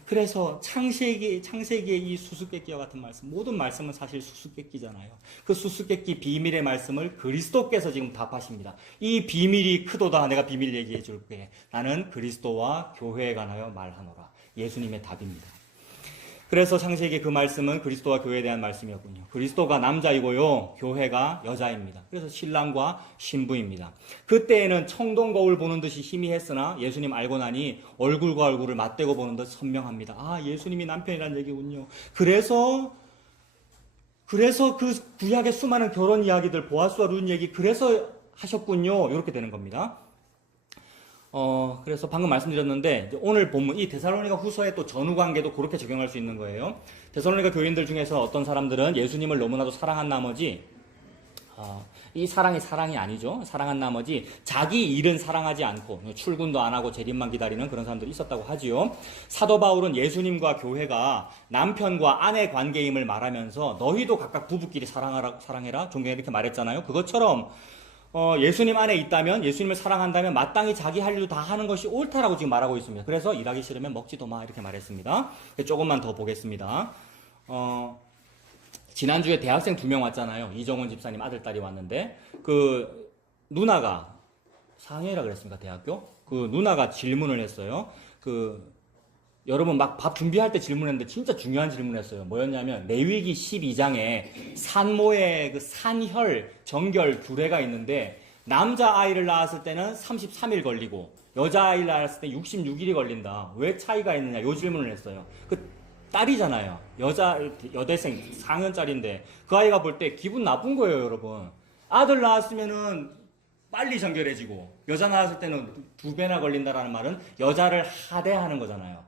그래서 창세기의 이 수수께끼와 같은 말씀, 모든 말씀은 사실 수수께끼잖아요. 그 수수께끼 비밀의 말씀을 그리스도께서 지금 답하십니다. 이 비밀이 크도다. 내가 비밀 얘기해 줄게. 나는 그리스도와 교회에 관하여 말하노라. 예수님의 답입니다. 그래서 창세기 그 말씀은 그리스도와 교회에 대한 말씀이었군요. 그리스도가 남자이고요, 교회가 여자입니다. 그래서 신랑과 신부입니다. 그때에는 청동 거울 보는 듯이 희미했으나 예수님 알고 나니 얼굴과 얼굴을 맞대고 보는 듯 선명합니다. 아, 예수님이 남편이라는 얘기군요. 그래서 그 구약의 수많은 결혼 이야기들, 보아스와 룻 얘기, 그래서 하셨군요. 이렇게 되는 겁니다. 그래서 방금 말씀드렸는데, 오늘 본문, 이 데살로니가 후서의 또 전후 관계도 그렇게 적용할 수 있는 거예요. 데살로니가 교인들 중에서 어떤 사람들은 예수님을 너무나도 사랑한 나머지, 이 사랑이 아니죠. 사랑한 나머지 자기 일은 사랑하지 않고 출근도 안 하고 재림만 기다리는 그런 사람들이 있었다고 하지요. 사도 바울은 예수님과 교회가 남편과 아내 관계임을 말하면서 너희도 각각 부부끼리 사랑해라. 종경에 이렇게 말했잖아요. 그것처럼 예수님 안에 있다면, 예수님을 사랑한다면 마땅히 자기 할 일도 다 하는 것이 옳다라고 지금 말하고 있습니다. 그래서 일하기 싫으면 먹지도 마 이렇게 말했습니다. 조금만 더 보겠습니다. 지난주에 대학생 2명 왔잖아요. 이정원 집사님 아들, 딸이 왔는데, 그 누나가, 상해라 그랬습니까, 대학교? 그 누나가 질문을 했어요. 여러분 막 밥 준비할 때 질문했는데 진짜 중요한 질문을 했어요. 뭐였냐면, 레위기 12장에 산모의 그 산혈, 정결, 규례가 있는데, 남자아이를 낳았을 때는 33일 걸리고, 여자아이를 낳았을 때 66일이 걸린다. 왜 차이가 있느냐, 요 질문을 했어요. 딸이잖아요. 여대생 4학년짜리인데 그 아이가 볼 때 기분 나쁜 거예요, 여러분. 아들 낳았으면은 빨리 정결해지고 여자 낳았을 때는 2배나 걸린다라는 말은 여자를 하대하는 거잖아요.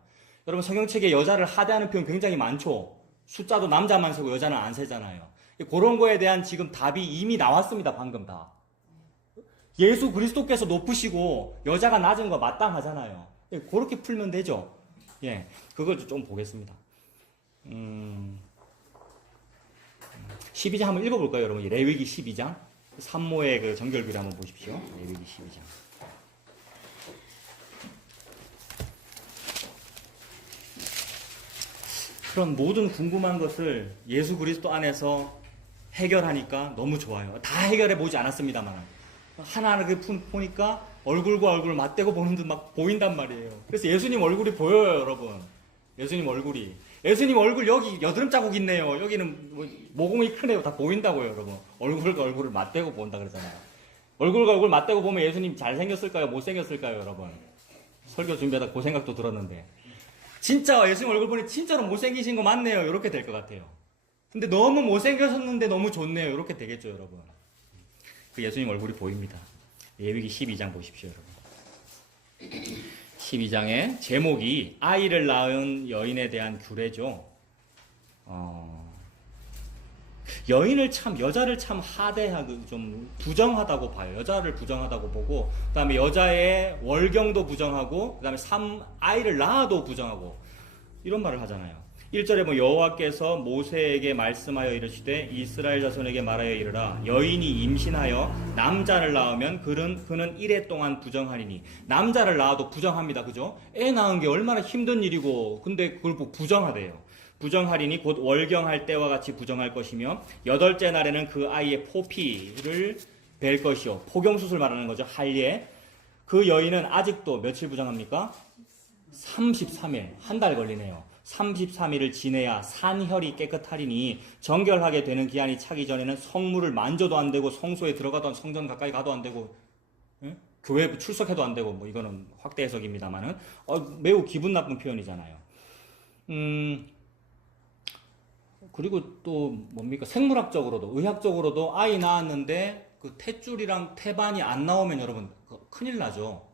여러분 성경책에 여자를 하대하는 표현 굉장히 많죠. 숫자도 남자만 세고 여자는 안 세잖아요. 그런 거에 대한 지금 답이 이미 나왔습니다, 방금 다. 예수 그리스도께서 높으시고 여자가 낮은 거 마땅하잖아요. 그렇게 풀면 되죠. 예, 그걸 좀 보겠습니다. 12장 한번 읽어볼까요, 여러분? 레위기 12장. 산모의 그 정결규례 한번 보십시오. 레위기 12장. 그런 모든 궁금한 것을 예수 그리스도 안에서 해결하니까 너무 좋아요. 다 해결해 보지 않았습니다만. 하나하나 보니까 얼굴과 얼굴을 맞대고 보는 듯 막 보인단 말이에요. 그래서 예수님 얼굴이 보여요, 여러분. 예수님 얼굴 여기 여드름 자국 있네요. 여기는 모공이 크네요. 다 보인다고요, 여러분. 얼굴과 얼굴을 맞대고 본다 그러잖아요. 얼굴과 얼굴 맞대고 보면 예수님 잘생겼을까요? 못생겼을까요, 여러분? 설교 준비하다 그 생각도 들었는데. 진짜 예수님 얼굴 보니 진짜로 못생기신 거 맞네요. 이렇게 될 것 같아요. 근데 너무 못생겼었는데 너무 좋네요. 이렇게 되겠죠, 여러분. 그 예수님 얼굴이 보입니다. 레위기 12장 보십시오, 여러분. 12장의 제목이 아이를 낳은 여인에 대한 규례죠. 여자를 참 하대하고 좀 부정하다고 봐요. 여자를 부정하다고 보고, 그 다음에 여자의 월경도 부정하고, 그 다음에 아이를 낳아도 부정하고, 이런 말을 하잖아요. 1절에 여호와께서 모세에게 말씀하여 이르시되 이스라엘 자손에게 말하여 이르라 여인이 임신하여 남자를 낳으면 그는 1해 동안 부정하리니. 남자를 낳아도 부정합니다. 그죠? 애 낳은 게 얼마나 힘든 일이고 근데 그걸 부정하대요. 부정하리니 곧 월경할 때와 같이 부정할 것이며 8째 날에는 그 아이의 포피를 뵐 것이요. 포경수술 말하는 거죠. 할례. 그 여인은 아직도 며칠 부정합니까? 33일. 한 달 걸리네요. 33일을 지내야 산혈이 깨끗하리니 정결하게 되는 기한이 차기 전에는 성물을 만져도 안 되고 성소에 들어가도 성전 가까이 가도 안 되고 교회 출석해도 안 되고 이거는 확대 해석입니다만은 매우 기분 나쁜 표현이잖아요. 그리고 또 뭡니까? 생물학적으로도 의학적으로도 아이 낳았는데 그 탯줄이랑 태반이 안 나오면 여러분 큰일 나죠.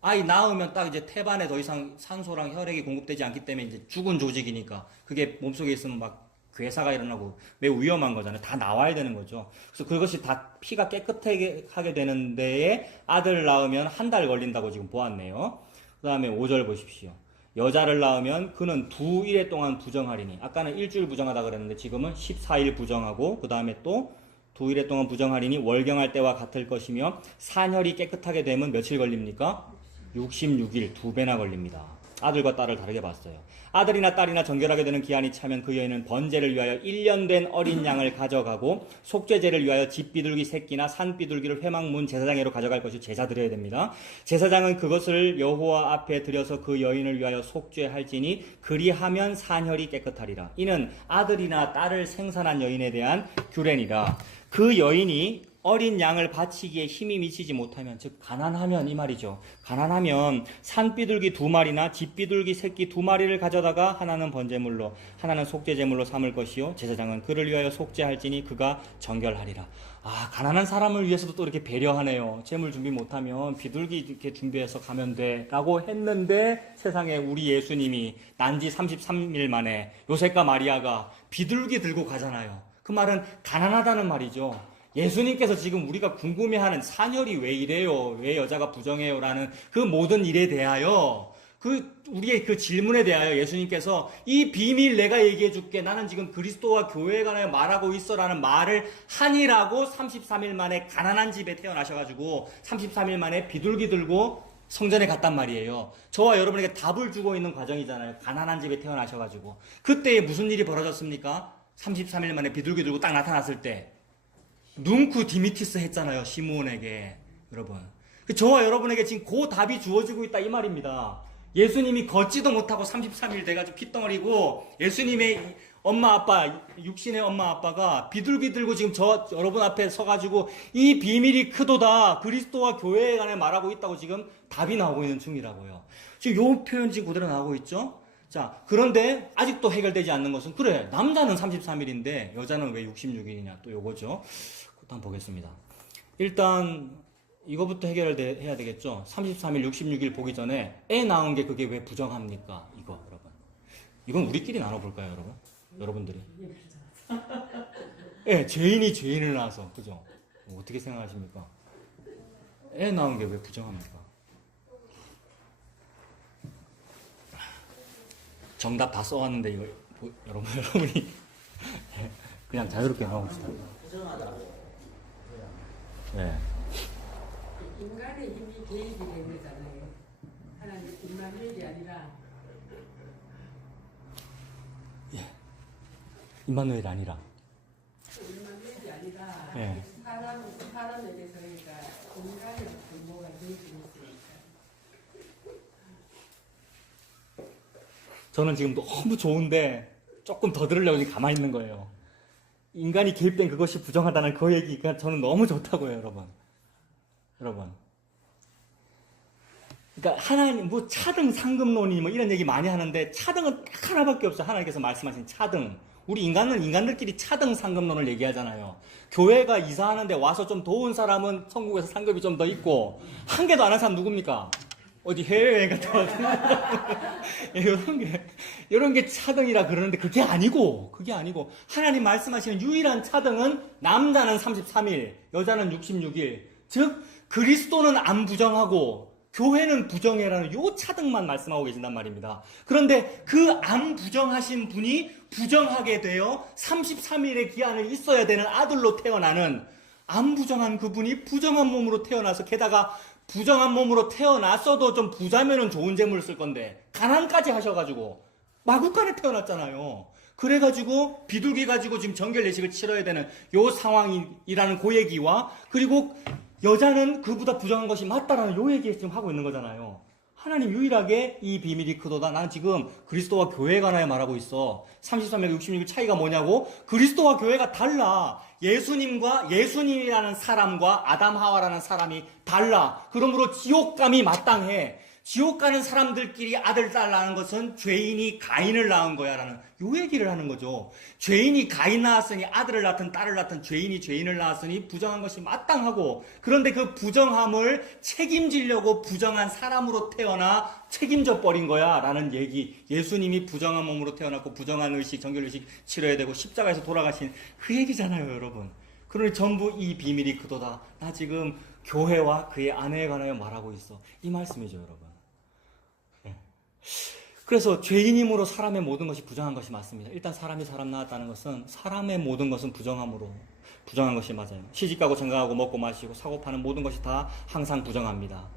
아이 낳으면 딱 이제 태반에 더 이상 산소랑 혈액이 공급되지 않기 때문에 이제 죽은 조직이니까 그게 몸속에 있으면 막 괴사가 일어나고 매우 위험한 거잖아요. 다 나와야 되는 거죠. 그래서 그것이 다 피가 깨끗하게 하게 되는 데에 아들을 낳으면 한 달 걸린다고 지금 보았네요. 그 다음에 5절 보십시오. 여자를 낳으면 그는 2일 동안 부정하리니. 아까는 일주일 부정하다 그랬는데 지금은 14일 부정하고 그 다음에 또 2일 동안 부정하리니 월경할 때와 같을 것이며 산혈이 깨끗하게 되면 며칠 걸립니까? 66일, 2배나 걸립니다. 아들과 딸을 다르게 봤어요. 아들이나 딸이나 정결하게 되는 기한이 차면 그 여인은 번제를 위하여 1년 된 어린 양을 가져가고 속죄제를 위하여 집비둘기 새끼나 산비둘기를 회막문 제사장으로 가져갈 것이 제사 드려야 됩니다. 제사장은 그것을 여호와 앞에 드려서 그 여인을 위하여 속죄할지니 그리하면 산혈이 깨끗하리라. 이는 아들이나 딸을 생산한 여인에 대한 규례니라. 그 여인이 어린 양을 바치기에 힘이 미치지 못하면, 즉 가난하면, 이 말이죠. 가난하면 산비둘기 2마리나 집비둘기 새끼 2마리를 가져다가 하나는 번제물로 하나는 속죄제물로 삼을 것이요 제사장은 그를 위하여 속죄할지니 그가 정결하리라. 가난한 사람을 위해서도 또 이렇게 배려하네요. 제물 준비 못하면 비둘기 이렇게 준비해서 가면 돼 라고 했는데, 세상에 우리 예수님이 난지 33일 만에 요셉과 마리아가 비둘기 들고 가잖아요. 그 말은 가난하다는 말이죠. 예수님께서 지금 우리가 궁금해하는 산혈이 왜 이래요? 왜 여자가 부정해요? 라는 그 모든 일에 대하여, 우리의 그 질문에 대하여 예수님께서 이 비밀 내가 얘기해 줄게. 나는 지금 그리스도와 교회에 관하여 말하고 있어. 라는 말을 하니라고 33일 만에 가난한 집에 태어나셔가지고 33일 만에 비둘기 들고 성전에 갔단 말이에요. 저와 여러분에게 답을 주고 있는 과정이잖아요. 가난한 집에 태어나셔가지고. 그때에 무슨 일이 벌어졌습니까? 33일 만에 비둘기 들고 딱 나타났을 때 뭉크 디미티스 했잖아요. 시므온에게. 여러분, 저와 여러분에게 지금 그 답이 주어지고 있다 이 말입니다. 예수님이 걷지도 못하고 33일 돼가지고 핏덩어리고, 예수님의 엄마 아빠, 육신의 엄마 아빠가 비둘기 들고 지금 여러분 앞에 서가지고 이 비밀이 크도다, 그리스도와 교회에 관해 말하고 있다고 지금 답이 나오고 있는 중이라고요. 지금 요 표현 지금 그대로 나오고 있죠. 자, 그런데 아직도 해결되지 않는 것은, 그래, 남자는 33일인데 여자는 왜 66일이냐, 또 요거죠. 한번 보겠습니다. 일단 이거부터 해야 되겠죠. 33일, 66일 보기 전에 애 낳은 게 그게 왜 부정합니까? 이거 여러분. 이건 우리끼리 나눠볼까요, 여러분? 여러분들이. 죄인이 죄인을 낳아서, 그죠? 어떻게 생각하십니까? 애 낳은 게 왜 부정합니까? 정답 다 써왔는데 이거 여러분이 그냥 자유롭게 나옵시다. 부정하다고. 네. 인간의 힘이 개입이 된 거잖아요. 하나님 인간의 아니라. 임마누엘이 아니라. 인간의 아니라. 예. 사람에게서 그러니까 인간의 부모가 개입이 있으니까. 저는 지금 너무 좋은데 조금 더 들으려고 지금 가만히 있는 거예요. 인간이 개입된 그것이 부정하다는 그 얘기가 저는 너무 좋다고요, 여러분. 그러니까 하나님, 차등 상급론이 이런 얘기 많이 하는데, 차등은 딱 하나밖에 없어요. 하나님께서 말씀하신 차등. 우리 인간은 인간들끼리 차등 상급론을 얘기하잖아요. 교회가 이사하는데 와서 좀 도운 사람은 천국에서 상급이 좀 더 있고, 한 개도 안 한 사람 누굽니까? 어디 해외여행 갔다 왔나? 이런 게 차등이라 그러는데 그게 아니고, 하나님 말씀하시는 유일한 차등은 남자는 33일, 여자는 66일. 즉, 그리스도는 안 부정하고, 교회는 부정해라는 요 차등만 말씀하고 계신단 말입니다. 그런데 그 안 부정하신 분이 부정하게 되어 33일의 기한을 있어야 되는 아들로 태어나는, 안 부정한 그분이 부정한 몸으로 태어나서, 게다가 부정한 몸으로 태어났어도 좀 부자면은 좋은 재물을 쓸 건데 가난까지 하셔가지고 마구간에 태어났잖아요. 그래가지고 비둘기 가지고 지금 정결 예식을 치러야 되는 요 상황이라는 그 얘기와, 그리고 여자는 그보다 부정한 것이 맞다라는 요 얘기 지금 하고 있는 거잖아요. 하나님 유일하게 이 비밀이 크도다. 난 지금 그리스도와 교회에 관하여 말하고 있어. 33일, 66일 차이가 뭐냐고? 그리스도와 교회가 달라. 예수님이라는 사람과 아담 하와라는 사람이 달라. 그러므로 지옥감이 마땅해. 지옥 가는 사람들끼리 아들, 딸 낳은 것은 죄인이 가인을 낳은 거야 라는 요 얘기를 하는 거죠. 죄인이 가인 낳았으니 아들을 낳든 딸을 낳든 죄인이 죄인을 낳았으니 부정한 것이 마땅하고, 그런데 그 부정함을 책임지려고 부정한 사람으로 태어나 책임져 버린 거야 라는 얘기. 예수님이 부정한 몸으로 태어났고 부정한 의식, 정결의식 치러야 되고 십자가에서 돌아가신 그 얘기잖아요, 여러분. 그러니 전부 이 비밀이 그도다. 나 지금 교회와 그의 아내에 관하여 말하고 있어. 이 말씀이죠, 여러분. 그래서 죄인임으로 사람의 모든 것이 부정한 것이 맞습니다. 일단 사람이 사람 낳았다는 것은, 사람의 모든 것은 부정한 것이 맞아요. 시집가고 장가가고 먹고 마시고 사고 파는 모든 것이 다 항상 부정합니다.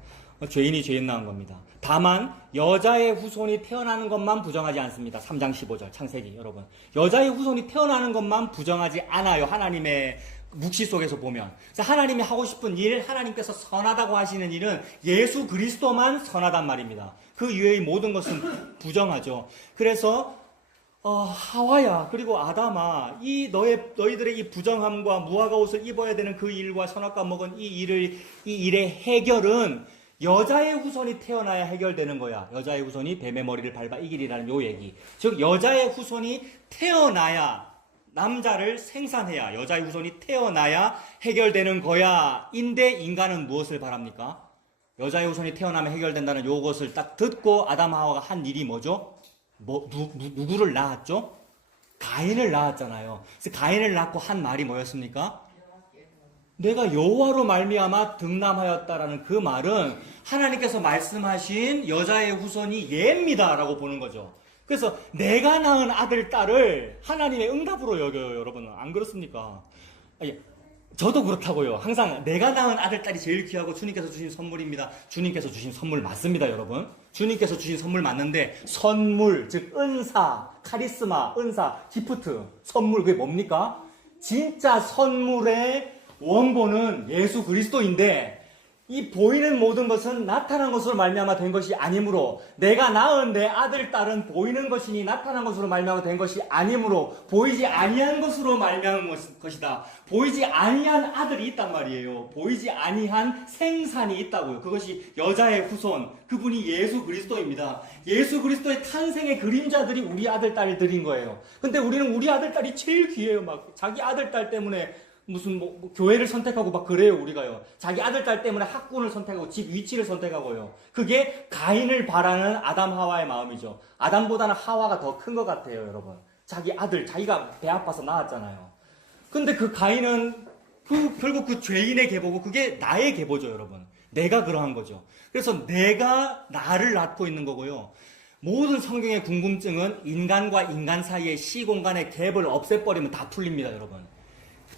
죄인이 죄인 낳은 겁니다. 다만 여자의 후손이 태어나는 것만 부정하지 않습니다. 3장 15절 창세기 여러분. 여자의 후손이 태어나는 것만 부정하지 않아요. 하나님의 묵시 속에서 보면. 하나님이 하고 싶은 일, 하나님께서 선하다고 하시는 일은 예수 그리스도만 선하단 말입니다. 그 이외의 모든 것은 부정하죠. 그래서 하와야 그리고 아담아 이 너희들의 이 부정함과 무화과 옷을 입어야 되는 그 일과 선악과 먹은 이 일의 해결은 여자의 후손이 태어나야 해결되는 거야. 여자의 후손이 뱀의 머리를 밟아 이기리라는 요 얘기. 즉 여자의 후손이 태어나야 남자를 생산해야 여자의 후손이 태어나야 해결되는 거야. 인데 인간은 무엇을 바랍니까? 여자의 후손이 태어나면 해결된다는 요것을 딱 듣고 아담 하와가 한 일이 뭐죠? 누구를 낳았죠? 가인을 낳았잖아요. 그래서 가인을 낳고 한 말이 뭐였습니까? 내가 여호와로 말미암아 등남하였다라는 그 말은 하나님께서 말씀하신 여자의 후손이 얘입니다라고 보는 거죠. 그래서 내가 낳은 아들, 딸을 하나님의 응답으로 여겨요. 여러분 안 그렇습니까? 저도 그렇다고요. 항상 내가 낳은 아들, 딸이 제일 귀하고 주님께서 주신 선물입니다. 주님께서 주신 선물 맞습니다, 여러분. 주님께서 주신 선물 맞는데 선물, 즉 은사, 카리스마, 은사, 기프트, 선물 그게 뭡니까? 진짜 선물의 원본은 예수 그리스도인데 이 보이는 모든 것은 나타난 것으로 말미암아 된 것이 아니므로 내가 낳은 내 아들, 딸은 보이는 것이니 나타난 것으로 말미암아 된 것이 아니므로 보이지 아니한 것으로 말미암은 것이다. 보이지 아니한 아들이 있단 말이에요. 보이지 아니한 생산이 있다고요. 그것이 여자의 후손, 그분이 예수 그리스도입니다. 예수 그리스도의 탄생의 그림자들이 우리 아들, 딸들인 거예요. 근데 우리는 우리 아들, 딸이 제일 귀해요. 막 자기 아들, 딸 때문에 무슨 교회를 선택하고 막 그래요. 우리가요. 자기 아들, 딸 때문에 학군을 선택하고 집 위치를 선택하고요. 그게 가인을 바라는 아담 하와의 마음이죠. 아담보다는 하와가 더 큰 것 같아요, 여러분. 자기 아들, 자기가 배 아파서 낳았잖아요. 근데 그 가인은 결국 그 죄인의 계보고 그게 나의 계보죠, 여러분. 내가 그러한 거죠. 그래서 내가 나를 낳고 있는 거고요. 모든 성경의 궁금증은 인간과 인간 사이의 시공간의 갭을 없애버리면 다 풀립니다, 여러분.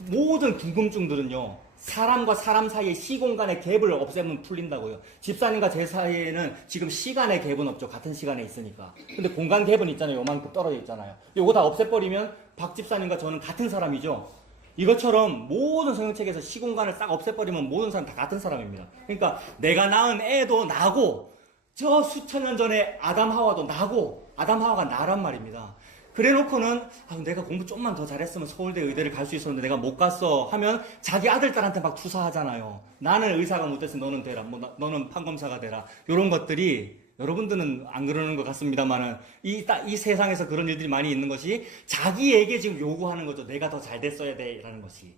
모든 궁금증들은요, 사람과 사람 사이의 시공간의 갭을 없애면 풀린다고요. 집사님과 제 사이에는 지금 시간의 갭은 없죠. 같은 시간에 있으니까. 근데 공간 갭은 있잖아요. 요만큼 떨어져 있잖아요. 요거 다 없애버리면 박 집사님과 저는 같은 사람이죠. 이것처럼 모든 성경책에서 시공간을 싹 없애버리면 모든 사람 다 같은 사람입니다. 그러니까 내가 낳은 애도 나고 저 수천 년 전에 아담 하와도 나고 아담 하와가 나란 말입니다. 그래 놓고는 내가 공부 좀만 더 잘했으면 서울대 의대를 갈 수 있었는데 내가 못 갔어 하면 자기 아들, 딸한테 막 투사하잖아요. 나는 의사가 못돼서 너는 되라. 너는 판검사가 되라. 이런 것들이 여러분들은 안 그러는 것 같습니다만은 이 세상에서 그런 일들이 많이 있는 것이 자기에게 지금 요구하는 거죠. 내가 더 잘 됐어야 돼라는 것이.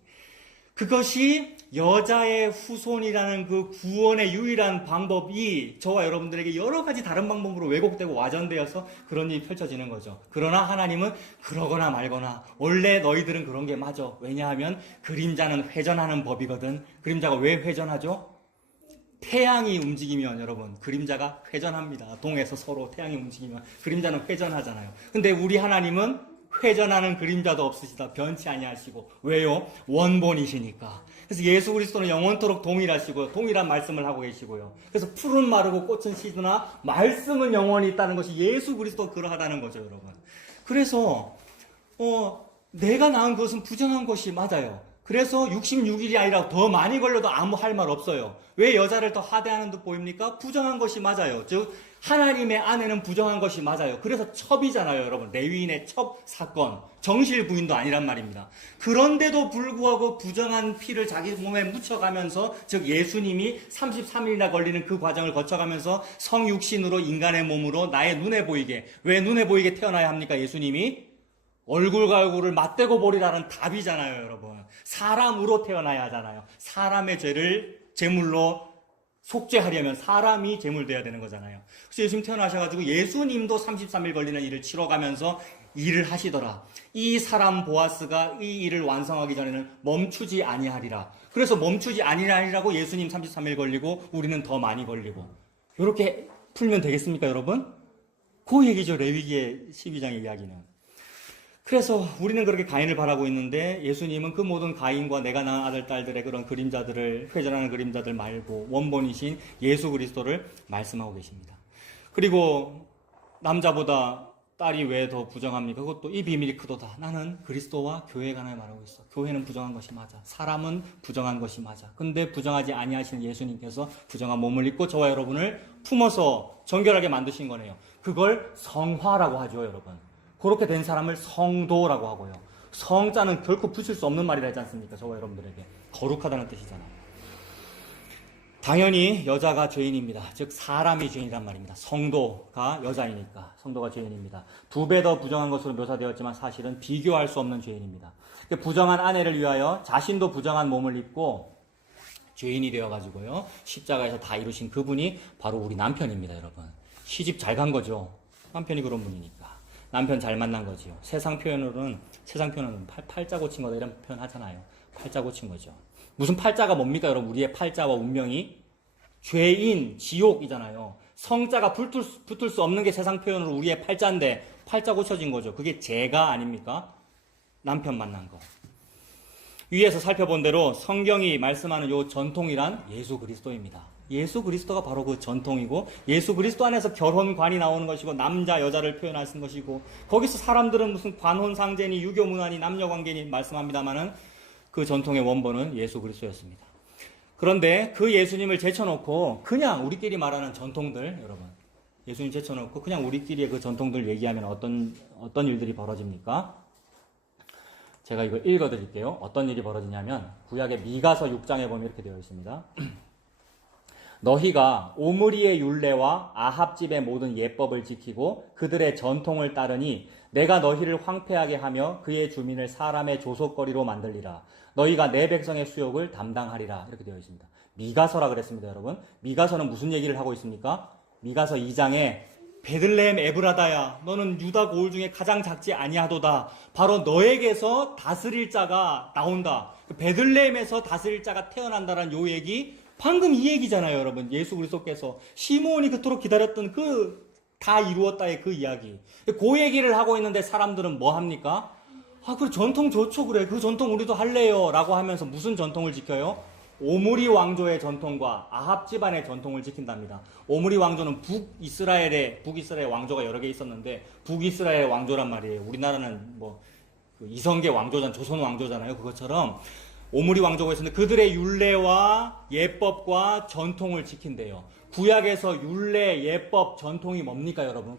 그것이 여자의 후손이라는 그 구원의 유일한 방법이 저와 여러분들에게 여러 가지 다른 방법으로 왜곡되고 와전되어서 그런 일이 펼쳐지는 거죠. 그러나 하나님은 그러거나 말거나 원래 너희들은 그런 게 맞아. 왜냐하면 그림자는 회전하는 법이거든. 그림자가 왜 회전하죠? 태양이 움직이면 여러분 그림자가 회전합니다. 동에서 서로 태양이 움직이면 그림자는 회전하잖아요. 근데 우리 하나님은 회전하는 그림자도 없으시다. 변치 아니하시고. 왜요? 원본이시니까. 그래서 예수 그리스도는 영원토록 동일하시고요. 동일한 말씀을 하고 계시고요. 그래서 풀은 마르고 꽃은 시드나 말씀은 영원히 있다는 것이 예수 그리스도 그러하다는 거죠, 여러분. 그래서 내가 낳은 것은 부정한 것이 맞아요. 그래서 66일이 아니라 더 많이 걸려도 아무 할 말 없어요. 왜 여자를 더 하대하는 듯 보입니까? 부정한 것이 맞아요. 즉 하나님의 아내는 부정한 것이 맞아요. 그래서 첩이잖아요, 여러분. 레위인의 첩 사건. 정실 부인도 아니란 말입니다. 그런데도 불구하고 부정한 피를 자기 몸에 묻혀가면서, 즉 예수님이 33일이나 걸리는 그 과정을 거쳐가면서 성육신으로 인간의 몸으로 나의 눈에 보이게, 왜 눈에 보이게 태어나야 합니까? 예수님이 얼굴과 얼굴을 맞대고 보리라는 답이잖아요, 여러분. 사람으로 태어나야 하잖아요. 사람의 죄를 제물로 속죄하려면 사람이 제물돼야 되는 거잖아요. 그래서 예수님 태어나셔가지고 예수님도 33일 걸리는 일을 치러가면서 일을 하시더라. 이 사람 보아스가 이 일을 완성하기 전에는 멈추지 아니하리라. 그래서 멈추지 아니하리라고 예수님 33일 걸리고 우리는 더 많이 걸리고. 이렇게 풀면 되겠습니까, 여러분? 그 얘기죠, 레위기의 12장의 이야기는. 그래서 우리는 그렇게 가인을 바라고 있는데 예수님은 그 모든 가인과 내가 낳은 아들, 딸들의 그런 그림자들을, 회전하는 그림자들 말고 원본이신 예수 그리스도를 말씀하고 계십니다. 그리고 남자보다 딸이 왜 더 부정합니까? 그것도 이 비밀이 크도다. 나는 그리스도와 교회에 관하여 말하고 있어. 교회는 부정한 것이 맞아. 사람은 부정한 것이 맞아. 근데 부정하지 아니하시는 예수님께서 부정한 몸을 입고 저와 여러분을 품어서 정결하게 만드신 거네요. 그걸 성화라고 하죠, 여러분. 그렇게 된 사람을 성도라고 하고요. 성자는 결코 붙일 수 없는 말이라 했지 않습니까? 저와 여러분들에게. 거룩하다는 뜻이잖아요. 당연히 여자가 죄인입니다. 즉 사람이 죄인이란 말입니다. 성도가 여자이니까 성도가 죄인입니다. 2배 더 부정한 것으로 묘사되었지만 사실은 비교할 수 없는 죄인입니다. 부정한 아내를 위하여 자신도 부정한 몸을 입고 죄인이 되어가지고요. 십자가에서 다 이루신 그분이 바로 우리 남편입니다, 여러분. 시집 잘 간 거죠. 남편이 그런 분이니까. 남편 잘 만난 거지요. 세상 표현으로는 팔자 고친 거다 이런 표현 하잖아요. 팔자 고친 거죠. 무슨 팔자가 뭡니까, 여러분? 우리의 팔자와 운명이 죄인, 지옥이잖아요. 성자가 붙을 수 없는 게 세상 표현으로 우리의 팔자인데 팔자 고쳐진 거죠. 그게 죄가 아닙니까? 남편 만난 거. 위에서 살펴본 대로 성경이 말씀하는 요 전통이란 예수 그리스도입니다. 예수 그리스도가 바로 그 전통이고 예수 그리스도 안에서 결혼관이 나오는 것이고 남자 여자를 표현하신 것이고 거기서 사람들은 무슨 관혼상제니 유교문화니 남녀관계니 말씀합니다마는 그 전통의 원본은 예수 그리스도였습니다. 그런데 그 예수님을 제쳐놓고 그냥 우리끼리 말하는 전통들, 여러분, 예수님 제쳐놓고 그냥 우리끼리의 그 전통들 얘기하면 어떤 일들이 벌어집니까? 제가 이거 읽어드릴게요. 어떤 일이 벌어지냐면 구약의 미가서 6장에 보면 이렇게 되어 있습니다. 너희가 오므리의 율례와 아합집의 모든 예법을 지키고 그들의 전통을 따르니 내가 너희를 황폐하게 하며 그의 주민을 사람의 조속거리로 만들리라. 너희가 내 백성의 수욕을 담당하리라. 이렇게 되어 있습니다. 미가서라 그랬습니다, 여러분. 미가서는 무슨 얘기를 하고 있습니까? 미가서 2장에 베들레헴 에브라다야, 너는 유다 고을 중에 가장 작지 아니하도다. 바로 너에게서 다스릴 자가 나온다. 베들레헴에서 다스릴 자가 태어난다라는 요 얘기, 방금 이 얘기잖아요, 여러분. 예수 그리스도께서 시므온이 그토록 기다렸던 그 다 이루었다의 그 이야기. 그 얘기를 하고 있는데 사람들은 뭐 합니까? 그래, 전통 좋죠, 그래. 그 전통 우리도 할래요. 라고 하면서 무슨 전통을 지켜요? 오므리 왕조의 전통과 아합 집안의 전통을 지킨답니다. 오므리 왕조는 북이스라엘의 왕조가 여러 개 있었는데 북이스라엘 왕조란 말이에요. 우리나라는 그 이성계 왕조잖아요. 조선 왕조잖아요. 그것처럼 오므리 왕조가 있었는데 그들의 율례와 예법과 전통을 지킨대요. 구약에서 율례, 예법, 전통이 뭡니까, 여러분?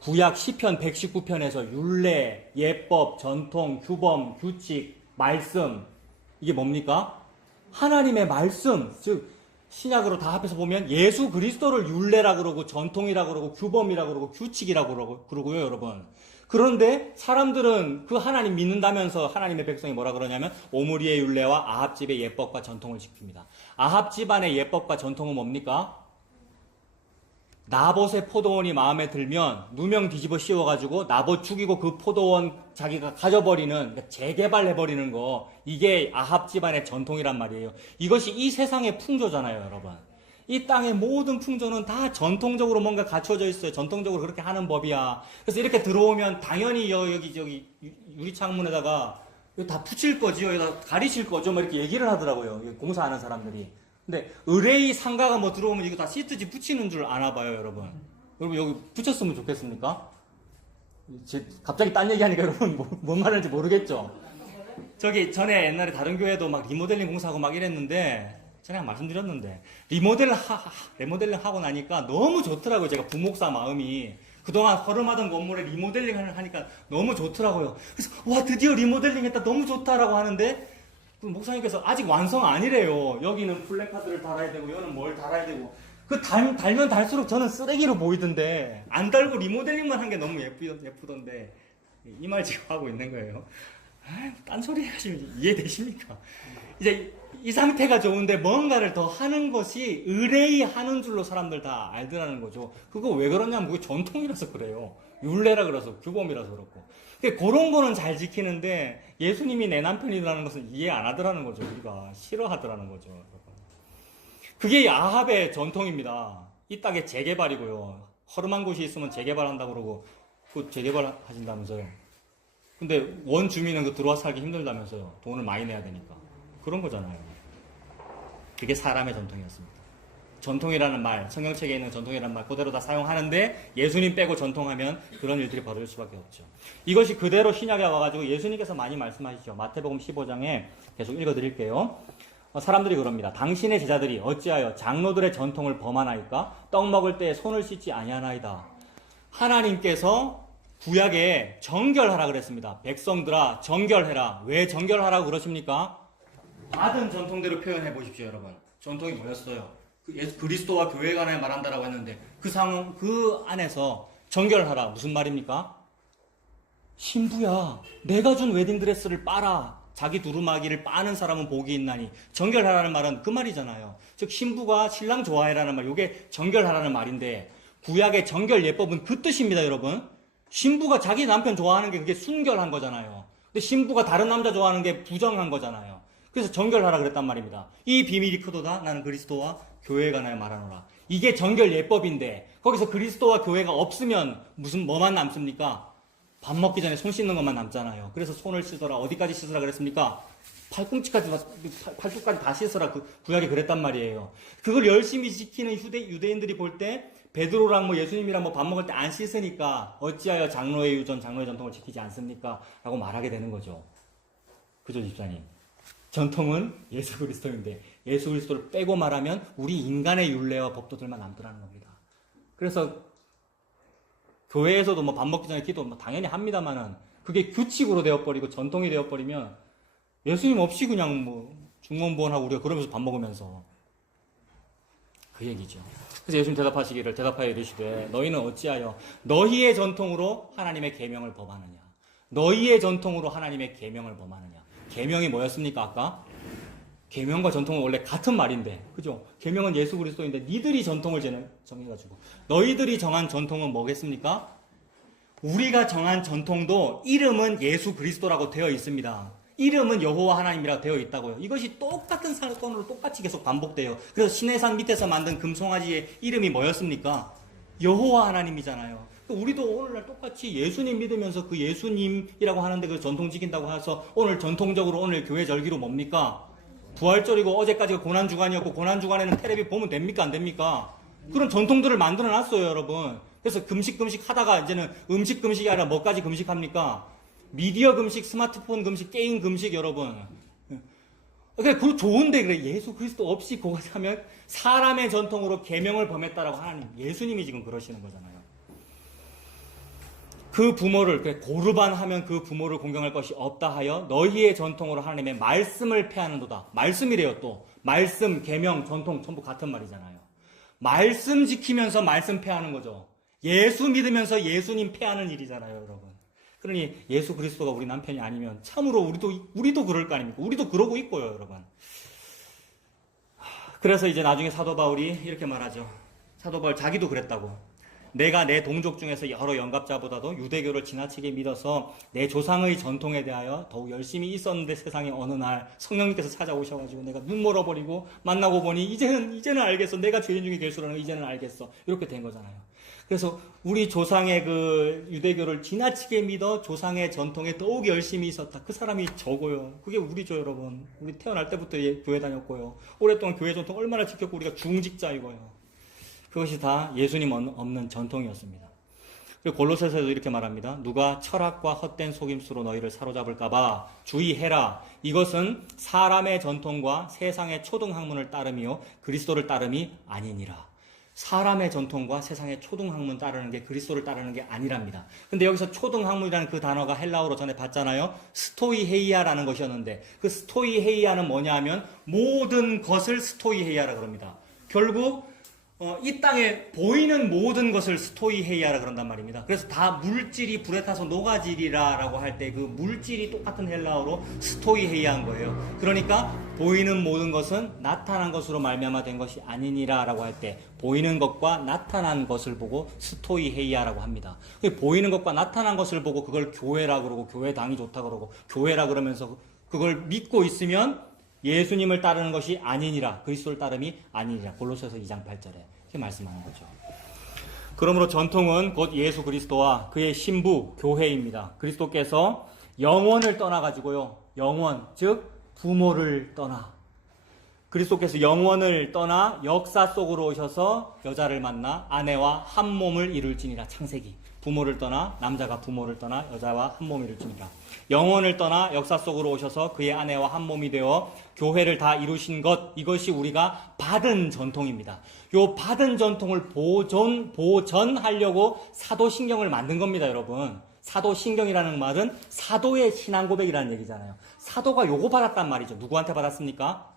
구약 시편 119편에서 율례, 예법, 전통, 규범, 규칙, 말씀, 이게 뭡니까? 하나님의 말씀, 즉 신약으로 다 합해서 보면 예수 그리스도를 율례라 그러고 전통이라 그러고 규범이라 그러고 규칙이라 그러고요, 여러분. 그런데 사람들은 그 하나님 믿는다면서 하나님의 백성이 뭐라 그러냐면 오므리의 율례와 아합 집의 예법과 전통을 지킵니다. 아합 집안의 예법과 전통은 뭡니까? 나봇의 포도원이 마음에 들면 누명 뒤집어 씌워가지고 나봇 죽이고 그 포도원 자기가 가져버리는, 그러니까 재개발해버리는 거, 이게 아합 집안의 전통이란 말이에요. 이것이 이 세상의 풍조잖아요, 여러분. 이 땅의 모든 풍조는 다 전통적으로 뭔가 갖춰져 있어요. 전통적으로 그렇게 하는 법이야. 그래서 이렇게 들어오면 당연히 여기 유리창문에다가 이거 다 붙일 거지요, 여기다 가리실 거죠, 뭐 이렇게 얘기를 하더라고요. 공사하는 사람들이. 근데 의뢰의 상가가 뭐 들어오면 이거 다 시트지 붙이는 줄 아나 봐요, 여러분. 여러분 여기 붙였으면 좋겠습니까? 갑자기 딴 얘기하니까 여러분 뭔 말인지 모르겠죠? 저기 전에 옛날에 다른 교회도 막 리모델링 공사하고 막 이랬는데 전에 말씀드렸는데 리모델링 하고 나니까 너무 좋더라고요. 제가 부목사 마음이. 그동안 허름하던 건물에 리모델링을 하니까 너무 좋더라고요. 그래서 와, 드디어 리모델링 했다, 너무 좋다라고 하는데 그 목사님께서 아직 완성 아니래요. 여기는 플래카드를 달아야 되고 여기는 뭘 달아야 되고, 그 달면 달수록 저는 쓰레기로 보이던데 안 달고 리모델링만 한 게 너무 예쁘던데 이 말 지금 하고 있는 거예요. 딴소리 하시면 이해되십니까? 이제 이 상태가 좋은데 뭔가를 더 하는 것이 의뢰하는 줄로 사람들 다 알더라는 거죠. 그거 왜 그러냐면 그게 전통이라서 그래요. 율례라 그래서, 규범이라서 그렇고. 그런 거는 잘 지키는데 예수님이 내 남편이라는 것은 이해 안 하더라는 거죠. 우리가 싫어하더라는 거죠. 그게 아합의 전통입니다. 이 땅의 재개발이고요. 허름한 곳이 있으면 재개발한다고 그러고 그 재개발 하신다면서요. 근데 원주민은 그 들어와 살기 힘들다면서요. 돈을 많이 내야 되니까. 그런 거잖아요. 그게 사람의 전통이었습니다. 전통이라는 말, 성경책에 있는 전통이라는 말 그대로 다 사용하는데 예수님 빼고 전통하면 그런 일들이 벌어질 수밖에 없죠. 이것이 그대로 신약에 와가지고 예수님께서 많이 말씀하시죠. 마태복음 15장에 계속 읽어드릴게요. 사람들이 그럽니다. 당신의 제자들이 어찌하여 장로들의 전통을 범하나이까? 떡 먹을 때에 손을 씻지 아니하나이다. 하나님께서 구약에 정결하라 그랬습니다. 백성들아 정결해라. 왜 정결하라고 그러십니까? 받은 전통대로 표현해 보십시오, 여러분. 전통이 뭐였어요? 예수 그리스도와 교회 간에 말한다라고 했는데 그 안에서 정결하라. 무슨 말입니까? 신부야, 내가 준 웨딩드레스를 빨아. 자기 두루마기를 빠는 사람은 복이 있나니. 정결하라는 말은 그 말이잖아요. 즉 신부가 신랑 좋아해라는 말, 이게 정결하라는 말인데 구약의 정결 예법은 그 뜻입니다, 여러분. 신부가 자기 남편 좋아하는 게 그게 순결한 거잖아요. 근데 신부가 다른 남자 좋아하는 게 부정한 거잖아요. 그래서 정결하라 그랬단 말입니다. 이 비밀이 크도다. 나는 그리스도와 교회에 관하여 말하노라. 이게 정결 예법인데 거기서 그리스도와 교회가 없으면 뭐만 남습니까? 밥 먹기 전에 손 씻는 것만 남잖아요. 그래서 손을 씻어라. 어디까지 씻으라 그랬습니까? 팔뚝까지 다 씻어라. 구약에 그랬단 말이에요. 그걸 열심히 지키는 유대인들이 볼 때 베드로랑 예수님이랑 밥 먹을 때 안 씻으니까 어찌하여 장로의 유전, 장로의 전통을 지키지 않습니까? 라고 말하게 되는 거죠. 그죠, 집사님? 전통은 예수 그리스도인데 예수 그리스도를 빼고 말하면 우리 인간의 율례와 법도들만 남더라는 겁니다. 그래서 교회에서도 밥 먹기 전에 기도 당연히 합니다만은 그게 규칙으로 되어버리고 전통이 되어버리면 예수님 없이 그냥 중원부원하고 우리가 그러면서 밥 먹으면서 그 얘기죠. 그래서 예수님 대답하여 이르시되 너희는 어찌하여 너희의 전통으로 하나님의 계명을 범하느냐. 너희의 전통으로 하나님의 계명을 범하느냐. 계명이 뭐였습니까? 아까? 계명과 전통은 원래 같은 말인데, 그죠? 계명은 예수 그리스도인데 니들이 전통을 정해가지고 너희들이 정한 전통은 뭐겠습니까? 우리가 정한 전통도 이름은 예수 그리스도라고 되어 있습니다. 이름은 여호와 하나님이라고 되어 있다고요. 이것이 똑같은 사건으로 똑같이 계속 반복돼요. 그래서 시내산 밑에서 만든 금송아지의 이름이 뭐였습니까? 여호와 하나님이잖아요. 우리도 오늘날 똑같이 예수님 믿으면서 그 예수님이라고 하는데 그 전통 지킨다고 해서 오늘 전통적으로 오늘 교회 절기로 뭡니까? 부활절이고 어제까지가 고난주간이었고 고난주간에는 텔레비 보면 됩니까? 안 됩니까? 그런 전통들을 만들어 놨어요, 여러분. 그래서 금식 하다가 이제는 음식 금식이 아니라 뭐까지 금식합니까? 미디어 금식, 스마트폰 금식, 게임 금식, 여러분. 그거 좋은데 그래. 예수 그리스도 없이 그거 하면 사람의 전통으로 계명을 범했다라고 하나님, 예수님이 지금 그러시는 거잖아요. 그 부모를 고르반 하면 그 부모를 공경할 것이 없다 하여 너희의 전통으로 하나님의 말씀을 폐하는도다. 말씀이래요. 또 말씀, 계명, 전통 전부 같은 말이잖아요. 말씀 지키면서 말씀 폐하는 거죠. 예수 믿으면서 예수님 폐하는 일이잖아요, 여러분. 그러니 예수 그리스도가 우리 남편이 아니면 참으로 우리도 그럴 거 아닙니까? 우리도 그러고 있고요, 여러분. 그래서 이제 나중에 사도 바울이 이렇게 말하죠. 사도 바울 자기도 그랬다고. 내가 내 동족 중에서 여러 영갑자보다도 유대교를 지나치게 믿어서 내 조상의 전통에 대하여 더욱 열심히 있었는데 세상에 어느 날 성령님께서 찾아오셔가지고 내가 눈 멀어버리고 만나고 보니 이제는 알겠어. 내가 죄인 중에 괴수라는 거 이제는 알겠어. 이렇게 된 거잖아요. 그래서 우리 조상의 그 유대교를 지나치게 믿어 조상의 전통에 더욱 열심히 있었다. 그 사람이 저고요. 그게 우리죠, 여러분. 우리 태어날 때부터 교회 다녔고요. 오랫동안 교회 전통 얼마나 지켰고 우리가 중직자이고요. 그것이 다 예수님 없는 전통이었습니다. 그리고 골로새서에도 이렇게 말합니다. 누가 철학과 헛된 속임수로 너희를 사로잡을까봐 주의해라. 이것은 사람의 전통과 세상의 초등학문을 따름이요 그리스도를 따름이 아니니라. 사람의 전통과 세상의 초등학문 따르는 게 그리스도를 따르는 게 아니랍니다. 근데 여기서 초등학문이라는 그 단어가 헬라어로 전에 봤잖아요. 스토이헤이아라는 것이었는데 그 스토이헤이아는 뭐냐 하면 모든 것을 스토이헤이아라 그럽니다. 결국 이 땅에 보이는 모든 것을 스토이헤이아라 그런단 말입니다. 그래서 다 물질이 불에 타서 녹아지리라라고 할 때 그 물질이 똑같은 헬라어로 스토이헤이아인 거예요. 그러니까 보이는 모든 것은 나타난 것으로 말미암아 된 것이 아니니라라고 할 때 보이는 것과 나타난 것을 보고 스토이헤이아라고 합니다. 보이는 것과 나타난 것을 보고 그걸 교회라 그러고 교회당이 좋다 그러고 교회라 그러면서 그걸 믿고 있으면 예수님을 따르는 것이 아니니라. 그리스도를 따름이 아니니라. 골로새서 2장 8절에 이렇게 말씀하는 거죠. 그러므로 전통은 곧 예수 그리스도와 그의 신부 교회입니다. 그리스도께서 영원을 떠나가지고요. 영원, 즉 부모를 떠나 그리스도께서 영원을 떠나 역사 속으로 오셔서 여자를 만나 아내와 한 몸을 이룰지니라. 창세기. 부모를 떠나 남자가 부모를 떠나 여자와 한 몸을 이룰지니라. 영원을 떠나 역사 속으로 오셔서 그의 아내와 한 몸이 되어 교회를 다 이루신 것, 이것이 우리가 받은 전통입니다. 요 받은 전통을 보존하려고 사도신경을 만든 겁니다, 여러분. 사도신경이라는 말은 사도의 신앙 고백이라는 얘기잖아요. 사도가 요거 받았단 말이죠. 누구한테 받았습니까?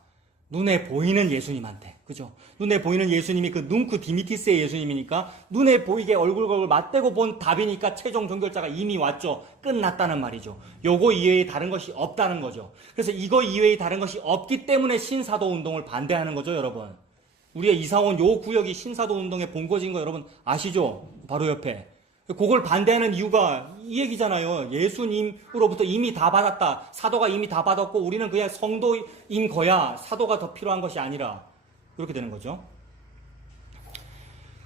눈에 보이는 예수님한테. 그죠? 눈에 보이는 예수님이 그 뭉크 디미티스의 예수님이니까 눈에 보이게 얼굴 맞대고 본 답이니까 최종 종결자가 이미 왔죠. 끝났다는 말이죠. 요거 이외에 다른 것이 없다는 거죠. 그래서 이거 이외에 다른 것이 없기 때문에 신사도 운동을 반대하는 거죠, 여러분. 우리가 이사 온 요 구역이 신사도 운동의 본거지인 거 여러분 아시죠? 바로 옆에. 그걸 반대하는 이유가 이 얘기잖아요. 예수님으로부터 이미 다 받았다. 사도가 이미 다 받았고 우리는 그냥 성도인 거야. 사도가 더 필요한 것이 아니라. 그렇게 되는 거죠.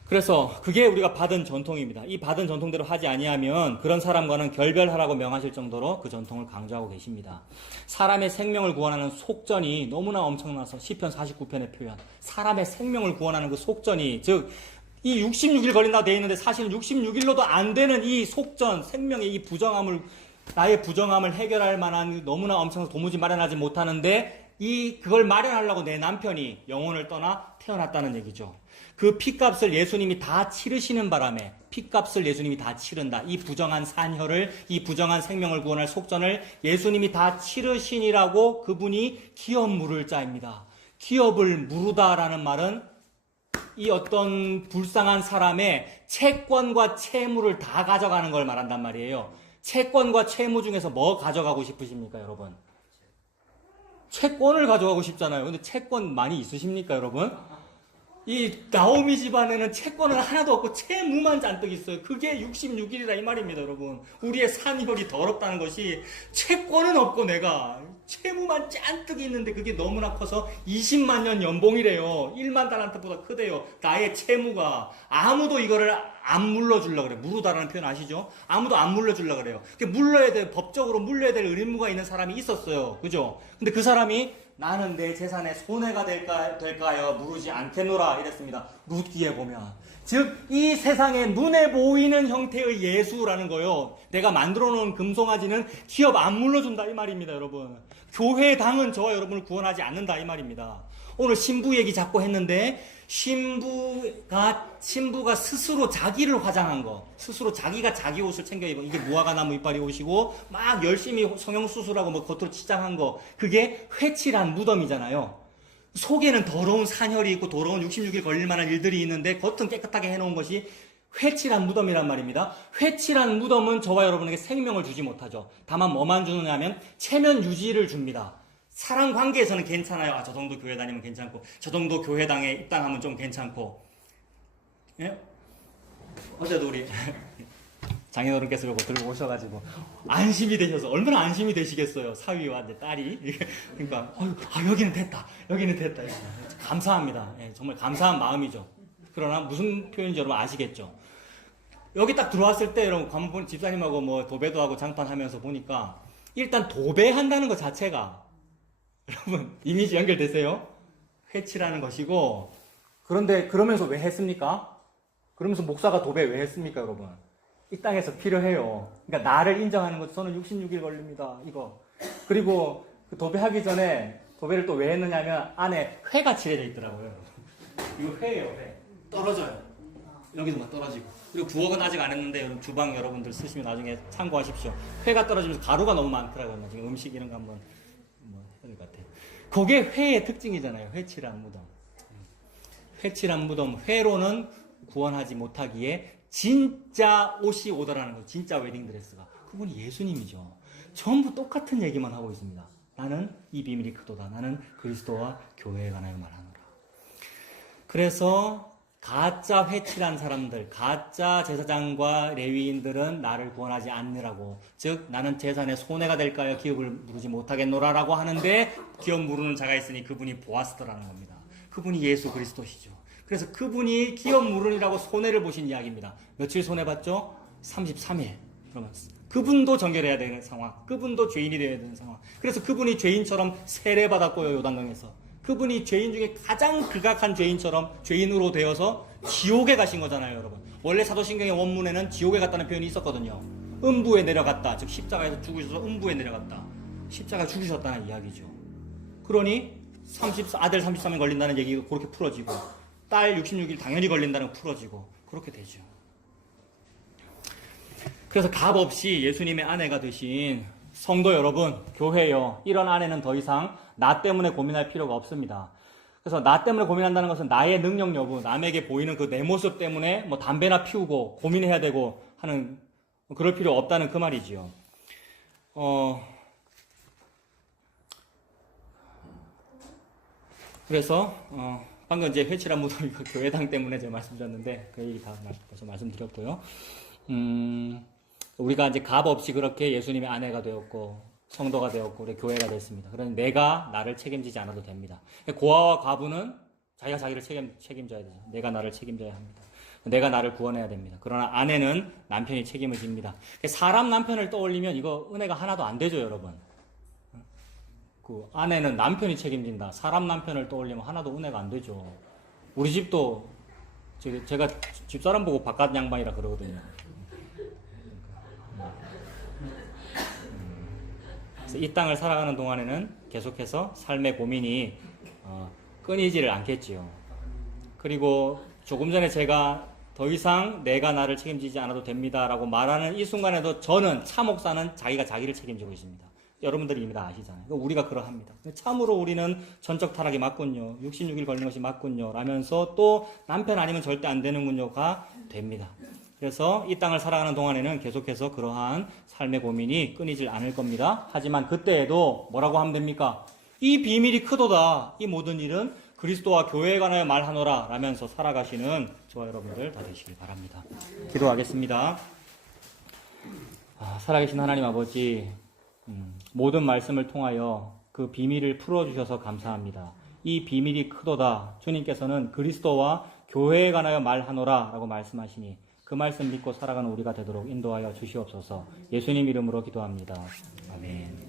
그래서 그게 우리가 받은 전통입니다. 이 받은 전통대로 하지 아니하면 그런 사람과는 결별하라고 명하실 정도로 그 전통을 강조하고 계십니다. 사람의 생명을 구원하는 속전이 너무나 엄청나서 시편 49편의 표현, 사람의 생명을 구원하는 그 속전이, 즉 이 66일 걸린다고 되어 있는데 사실은 66일로도 안 되는 이 속전, 생명의 이 부정함을, 나의 부정함을 해결할 만한 너무나 엄청나서 도무지 마련하지 못하는데 그걸 마련하려고 내 남편이 영혼을 떠나 태어났다는 얘기죠. 그 핏값을 예수님이 다 치르시는 바람에, 핏값을 예수님이 다 치른다. 이 부정한 산혈을, 이 부정한 생명을 구원할 속전을 예수님이 다 치르시니라고 그분이 기업 물을 자입니다. 기업을 무르다라는 말은 이 어떤 불쌍한 사람의 채권과 채무를 다 가져가는 걸 말한단 말이에요. 채권과 채무 중에서 뭐 가져가고 싶으십니까, 여러분? 채권을 가져가고 싶잖아요. 근데 채권 많이 있으십니까, 여러분? 이 나오미 집안에는 채권은 하나도 없고 채무만 잔뜩 있어요. 그게 66일이라 이 말입니다, 여러분. 우리의 산혈이 더럽다는 것이 채권은 없고 내가 채무만 잔뜩 있는데 그게 너무나 커서 20만 년 연봉이래요. 1만 달란트보다 크대요. 나의 채무가. 아무도 이거를 안 물러주려고 그래요. 무르다라는 표현 아시죠? 아무도 안 물러주려고 그래요. 물러야 될, 법적으로 물려야 될 의무가 있는 사람이 있었어요. 그죠? 근데 그 사람이 나는 내 재산에 손해가 될까요? 물으지 않겠노라 이랬습니다. 룻기에 보면. 즉, 이 세상에 눈에 보이는 형태의 예수라는 거요. 내가 만들어 놓은 금송아지는 기업 안 물러준다 이 말입니다, 여러분. 교회당은 저와 여러분을 구원하지 않는다 이 말입니다. 오늘 신부 얘기 자꾸 했는데 신부가 스스로 자기를 화장한 거, 스스로 자기가 자기 옷을 챙겨 입은, 이게 무화과나무 이빨이 옷이고 막 열심히 성형수술하고 뭐 겉으로 치장한 거, 그게 회칠한 무덤이잖아요. 속에는 더러운 산혈이 있고 더러운 66일 걸릴 만한 일들이 있는데 겉은 깨끗하게 해놓은 것이 회칠한 무덤이란 말입니다. 회칠한 무덤은 저와 여러분에게 생명을 주지 못하죠. 다만 뭐만 주느냐면 체면 유지를 줍니다. 사람 관계에서는 괜찮아요. 아, 저 정도 교회 다니면 괜찮고, 저 정도 교회당에 입당하면 좀 괜찮고. 예? 어제도 우리 장인어른께서 이거 들고 오셔가지고 안심이 되셔서 얼마나 안심이 되시겠어요. 사위와 내 딸이. 그러니까 여기는 됐다. 여기는 됐다. 감사합니다. 예, 정말 감사한 마음이죠. 그러나 무슨 표현인지 여러분 아시겠죠? 여기 딱 들어왔을 때 여러분 관본 집사님하고 뭐 도배도 하고 장판하면서 보니까 일단 도배한다는 것 자체가 여러분 이미지 연결되세요? 회치라는 것이고, 그런데 그러면서 왜 했습니까? 그러면서 목사가 도배 왜 했습니까, 여러분? 이 땅에서 필요해요. 그러니까 나를 인정하는 것, 저는 66일 걸립니다. 이거. 그리고 그 도배하기 전에 도배를 또 왜 했느냐면 안에 회가 칠해져 있더라고요. 이거 회예요, 회. 떨어져요. 여기도 막 떨어지고. 그리고 부엌은 아직 안 했는데 여러분 주방 여러분들 쓰시면 나중에 참고하십시오. 회가 떨어지면서 가루가 너무 많더라고요. 지금 음식 이런 거 한번 해야 될 것 같아요. 그게 회의 특징이잖아요. 회칠한 무덤. 회칠한 무덤. 회로는 구원하지 못하기에 진짜 옷이 오더라는 거예요. 진짜 웨딩드레스가. 그분이 예수님이죠. 전부 똑같은 얘기만 하고 있습니다. 나는 이 비밀이 크도다. 나는 그리스도와 교회에 관하여 말하노라. 그래서 가짜 회칠한 사람들, 가짜 제사장과 레위인들은 나를 구원하지 않느라고, 즉 나는 재산에 손해가 될까요? 기업을 물으지 못하겠노라라고 하는데 기업 물으는 자가 있으니 그분이 보아스더라는 겁니다. 그분이 예수 그리스도시죠. 그래서 그분이 기업 물은이라고 손해를 보신 이야기입니다. 며칠 손해봤죠? 33일. 그러면 그분도 정결해야 되는 상황, 그분도 죄인이 되어야 되는 상황. 그래서 그분이 죄인처럼 세례받았고요, 요단강에서. 그분이 죄인 중에 가장 극악한 죄인처럼 죄인으로 되어서 지옥에 가신 거잖아요, 여러분. 원래 사도신경의 원문에는 지옥에 갔다는 표현이 있었거든요. 음부에 내려갔다, 즉 십자가에서 죽으셔서 음부에 내려갔다. 십자가에 죽으셨다는 이야기죠. 그러니 아들 33일 걸린다는 얘기가 그렇게 풀어지고, 딸 66일 당연히 걸린다는 거 풀어지고, 그렇게 되죠. 그래서 값 없이 예수님의 아내가 되신 성도 여러분, 교회요, 이런 아내는 더 이상 나 때문에 고민할 필요가 없습니다. 그래서 나 때문에 고민한다는 것은 나의 능력 여부, 남에게 보이는 그 내 모습 때문에 뭐 담배나 피우고 고민해야 되고 하는, 그럴 필요 없다는 그 말이지요. 그래서 방금 이제 회칠한 무덤이 교회당 때문에 제가 말씀드렸는데 그 얘기 다 말씀드렸고요. 우리가 이제 값 없이 그렇게 예수님의 아내가 되었고 성도가 되었고 우리 교회가 됐습니다. 그러니 내가 나를 책임지지 않아도 됩니다. 고아와 과부는 자기가 자기를 책임져야 되죠. 내가 나를 책임져야 합니다. 내가 나를 구원해야 됩니다. 그러나 아내는 남편이 책임을 집니다. 사람 남편을 떠올리면 이거 은혜가 하나도 안 되죠, 여러분. 그 아내는 남편이 책임진다. 사람 남편을 떠올리면 하나도 은혜가 안 되죠. 우리 집도 제가 집사람 보고 바깥 양반이라 그러거든요. 그래서 이 땅을 살아가는 동안에는 계속해서 삶의 고민이 끊이지를 않겠지요. 그리고 조금 전에 제가 더 이상 내가 나를 책임지지 않아도 됩니다라고 말하는 이 순간에도 저는 차 목사는 자기가 자기를 책임지고 있습니다. 여러분들이 이미 다 아시잖아요. 우리가 그러합니다. 참으로 우리는 전적 타락이 맞군요. 66일 걸린 것이 맞군요. 라면서 또 남편 아니면 절대 안 되는군요가 됩니다. 그래서 이 땅을 살아가는 동안에는 계속해서 그러한 삶의 고민이 끊이질 않을 겁니다. 하지만 그때에도 뭐라고 하면 됩니까? 이 비밀이 크도다. 이 모든 일은 그리스도와 교회에 관하여 말하노라 라면서 살아가시는 저와 여러분들 다 되시길 바랍니다. 기도하겠습니다. 살아계신 하나님 아버지, 모든 말씀을 통하여 그 비밀을 풀어주셔서 감사합니다. 이 비밀이 크도다. 주님께서는 그리스도와 교회에 관하여 말하노라 라고 말씀하시니 그 말씀 믿고 살아가는 우리가 되도록 인도하여 주시옵소서. 예수님 이름으로 기도합니다. 아멘.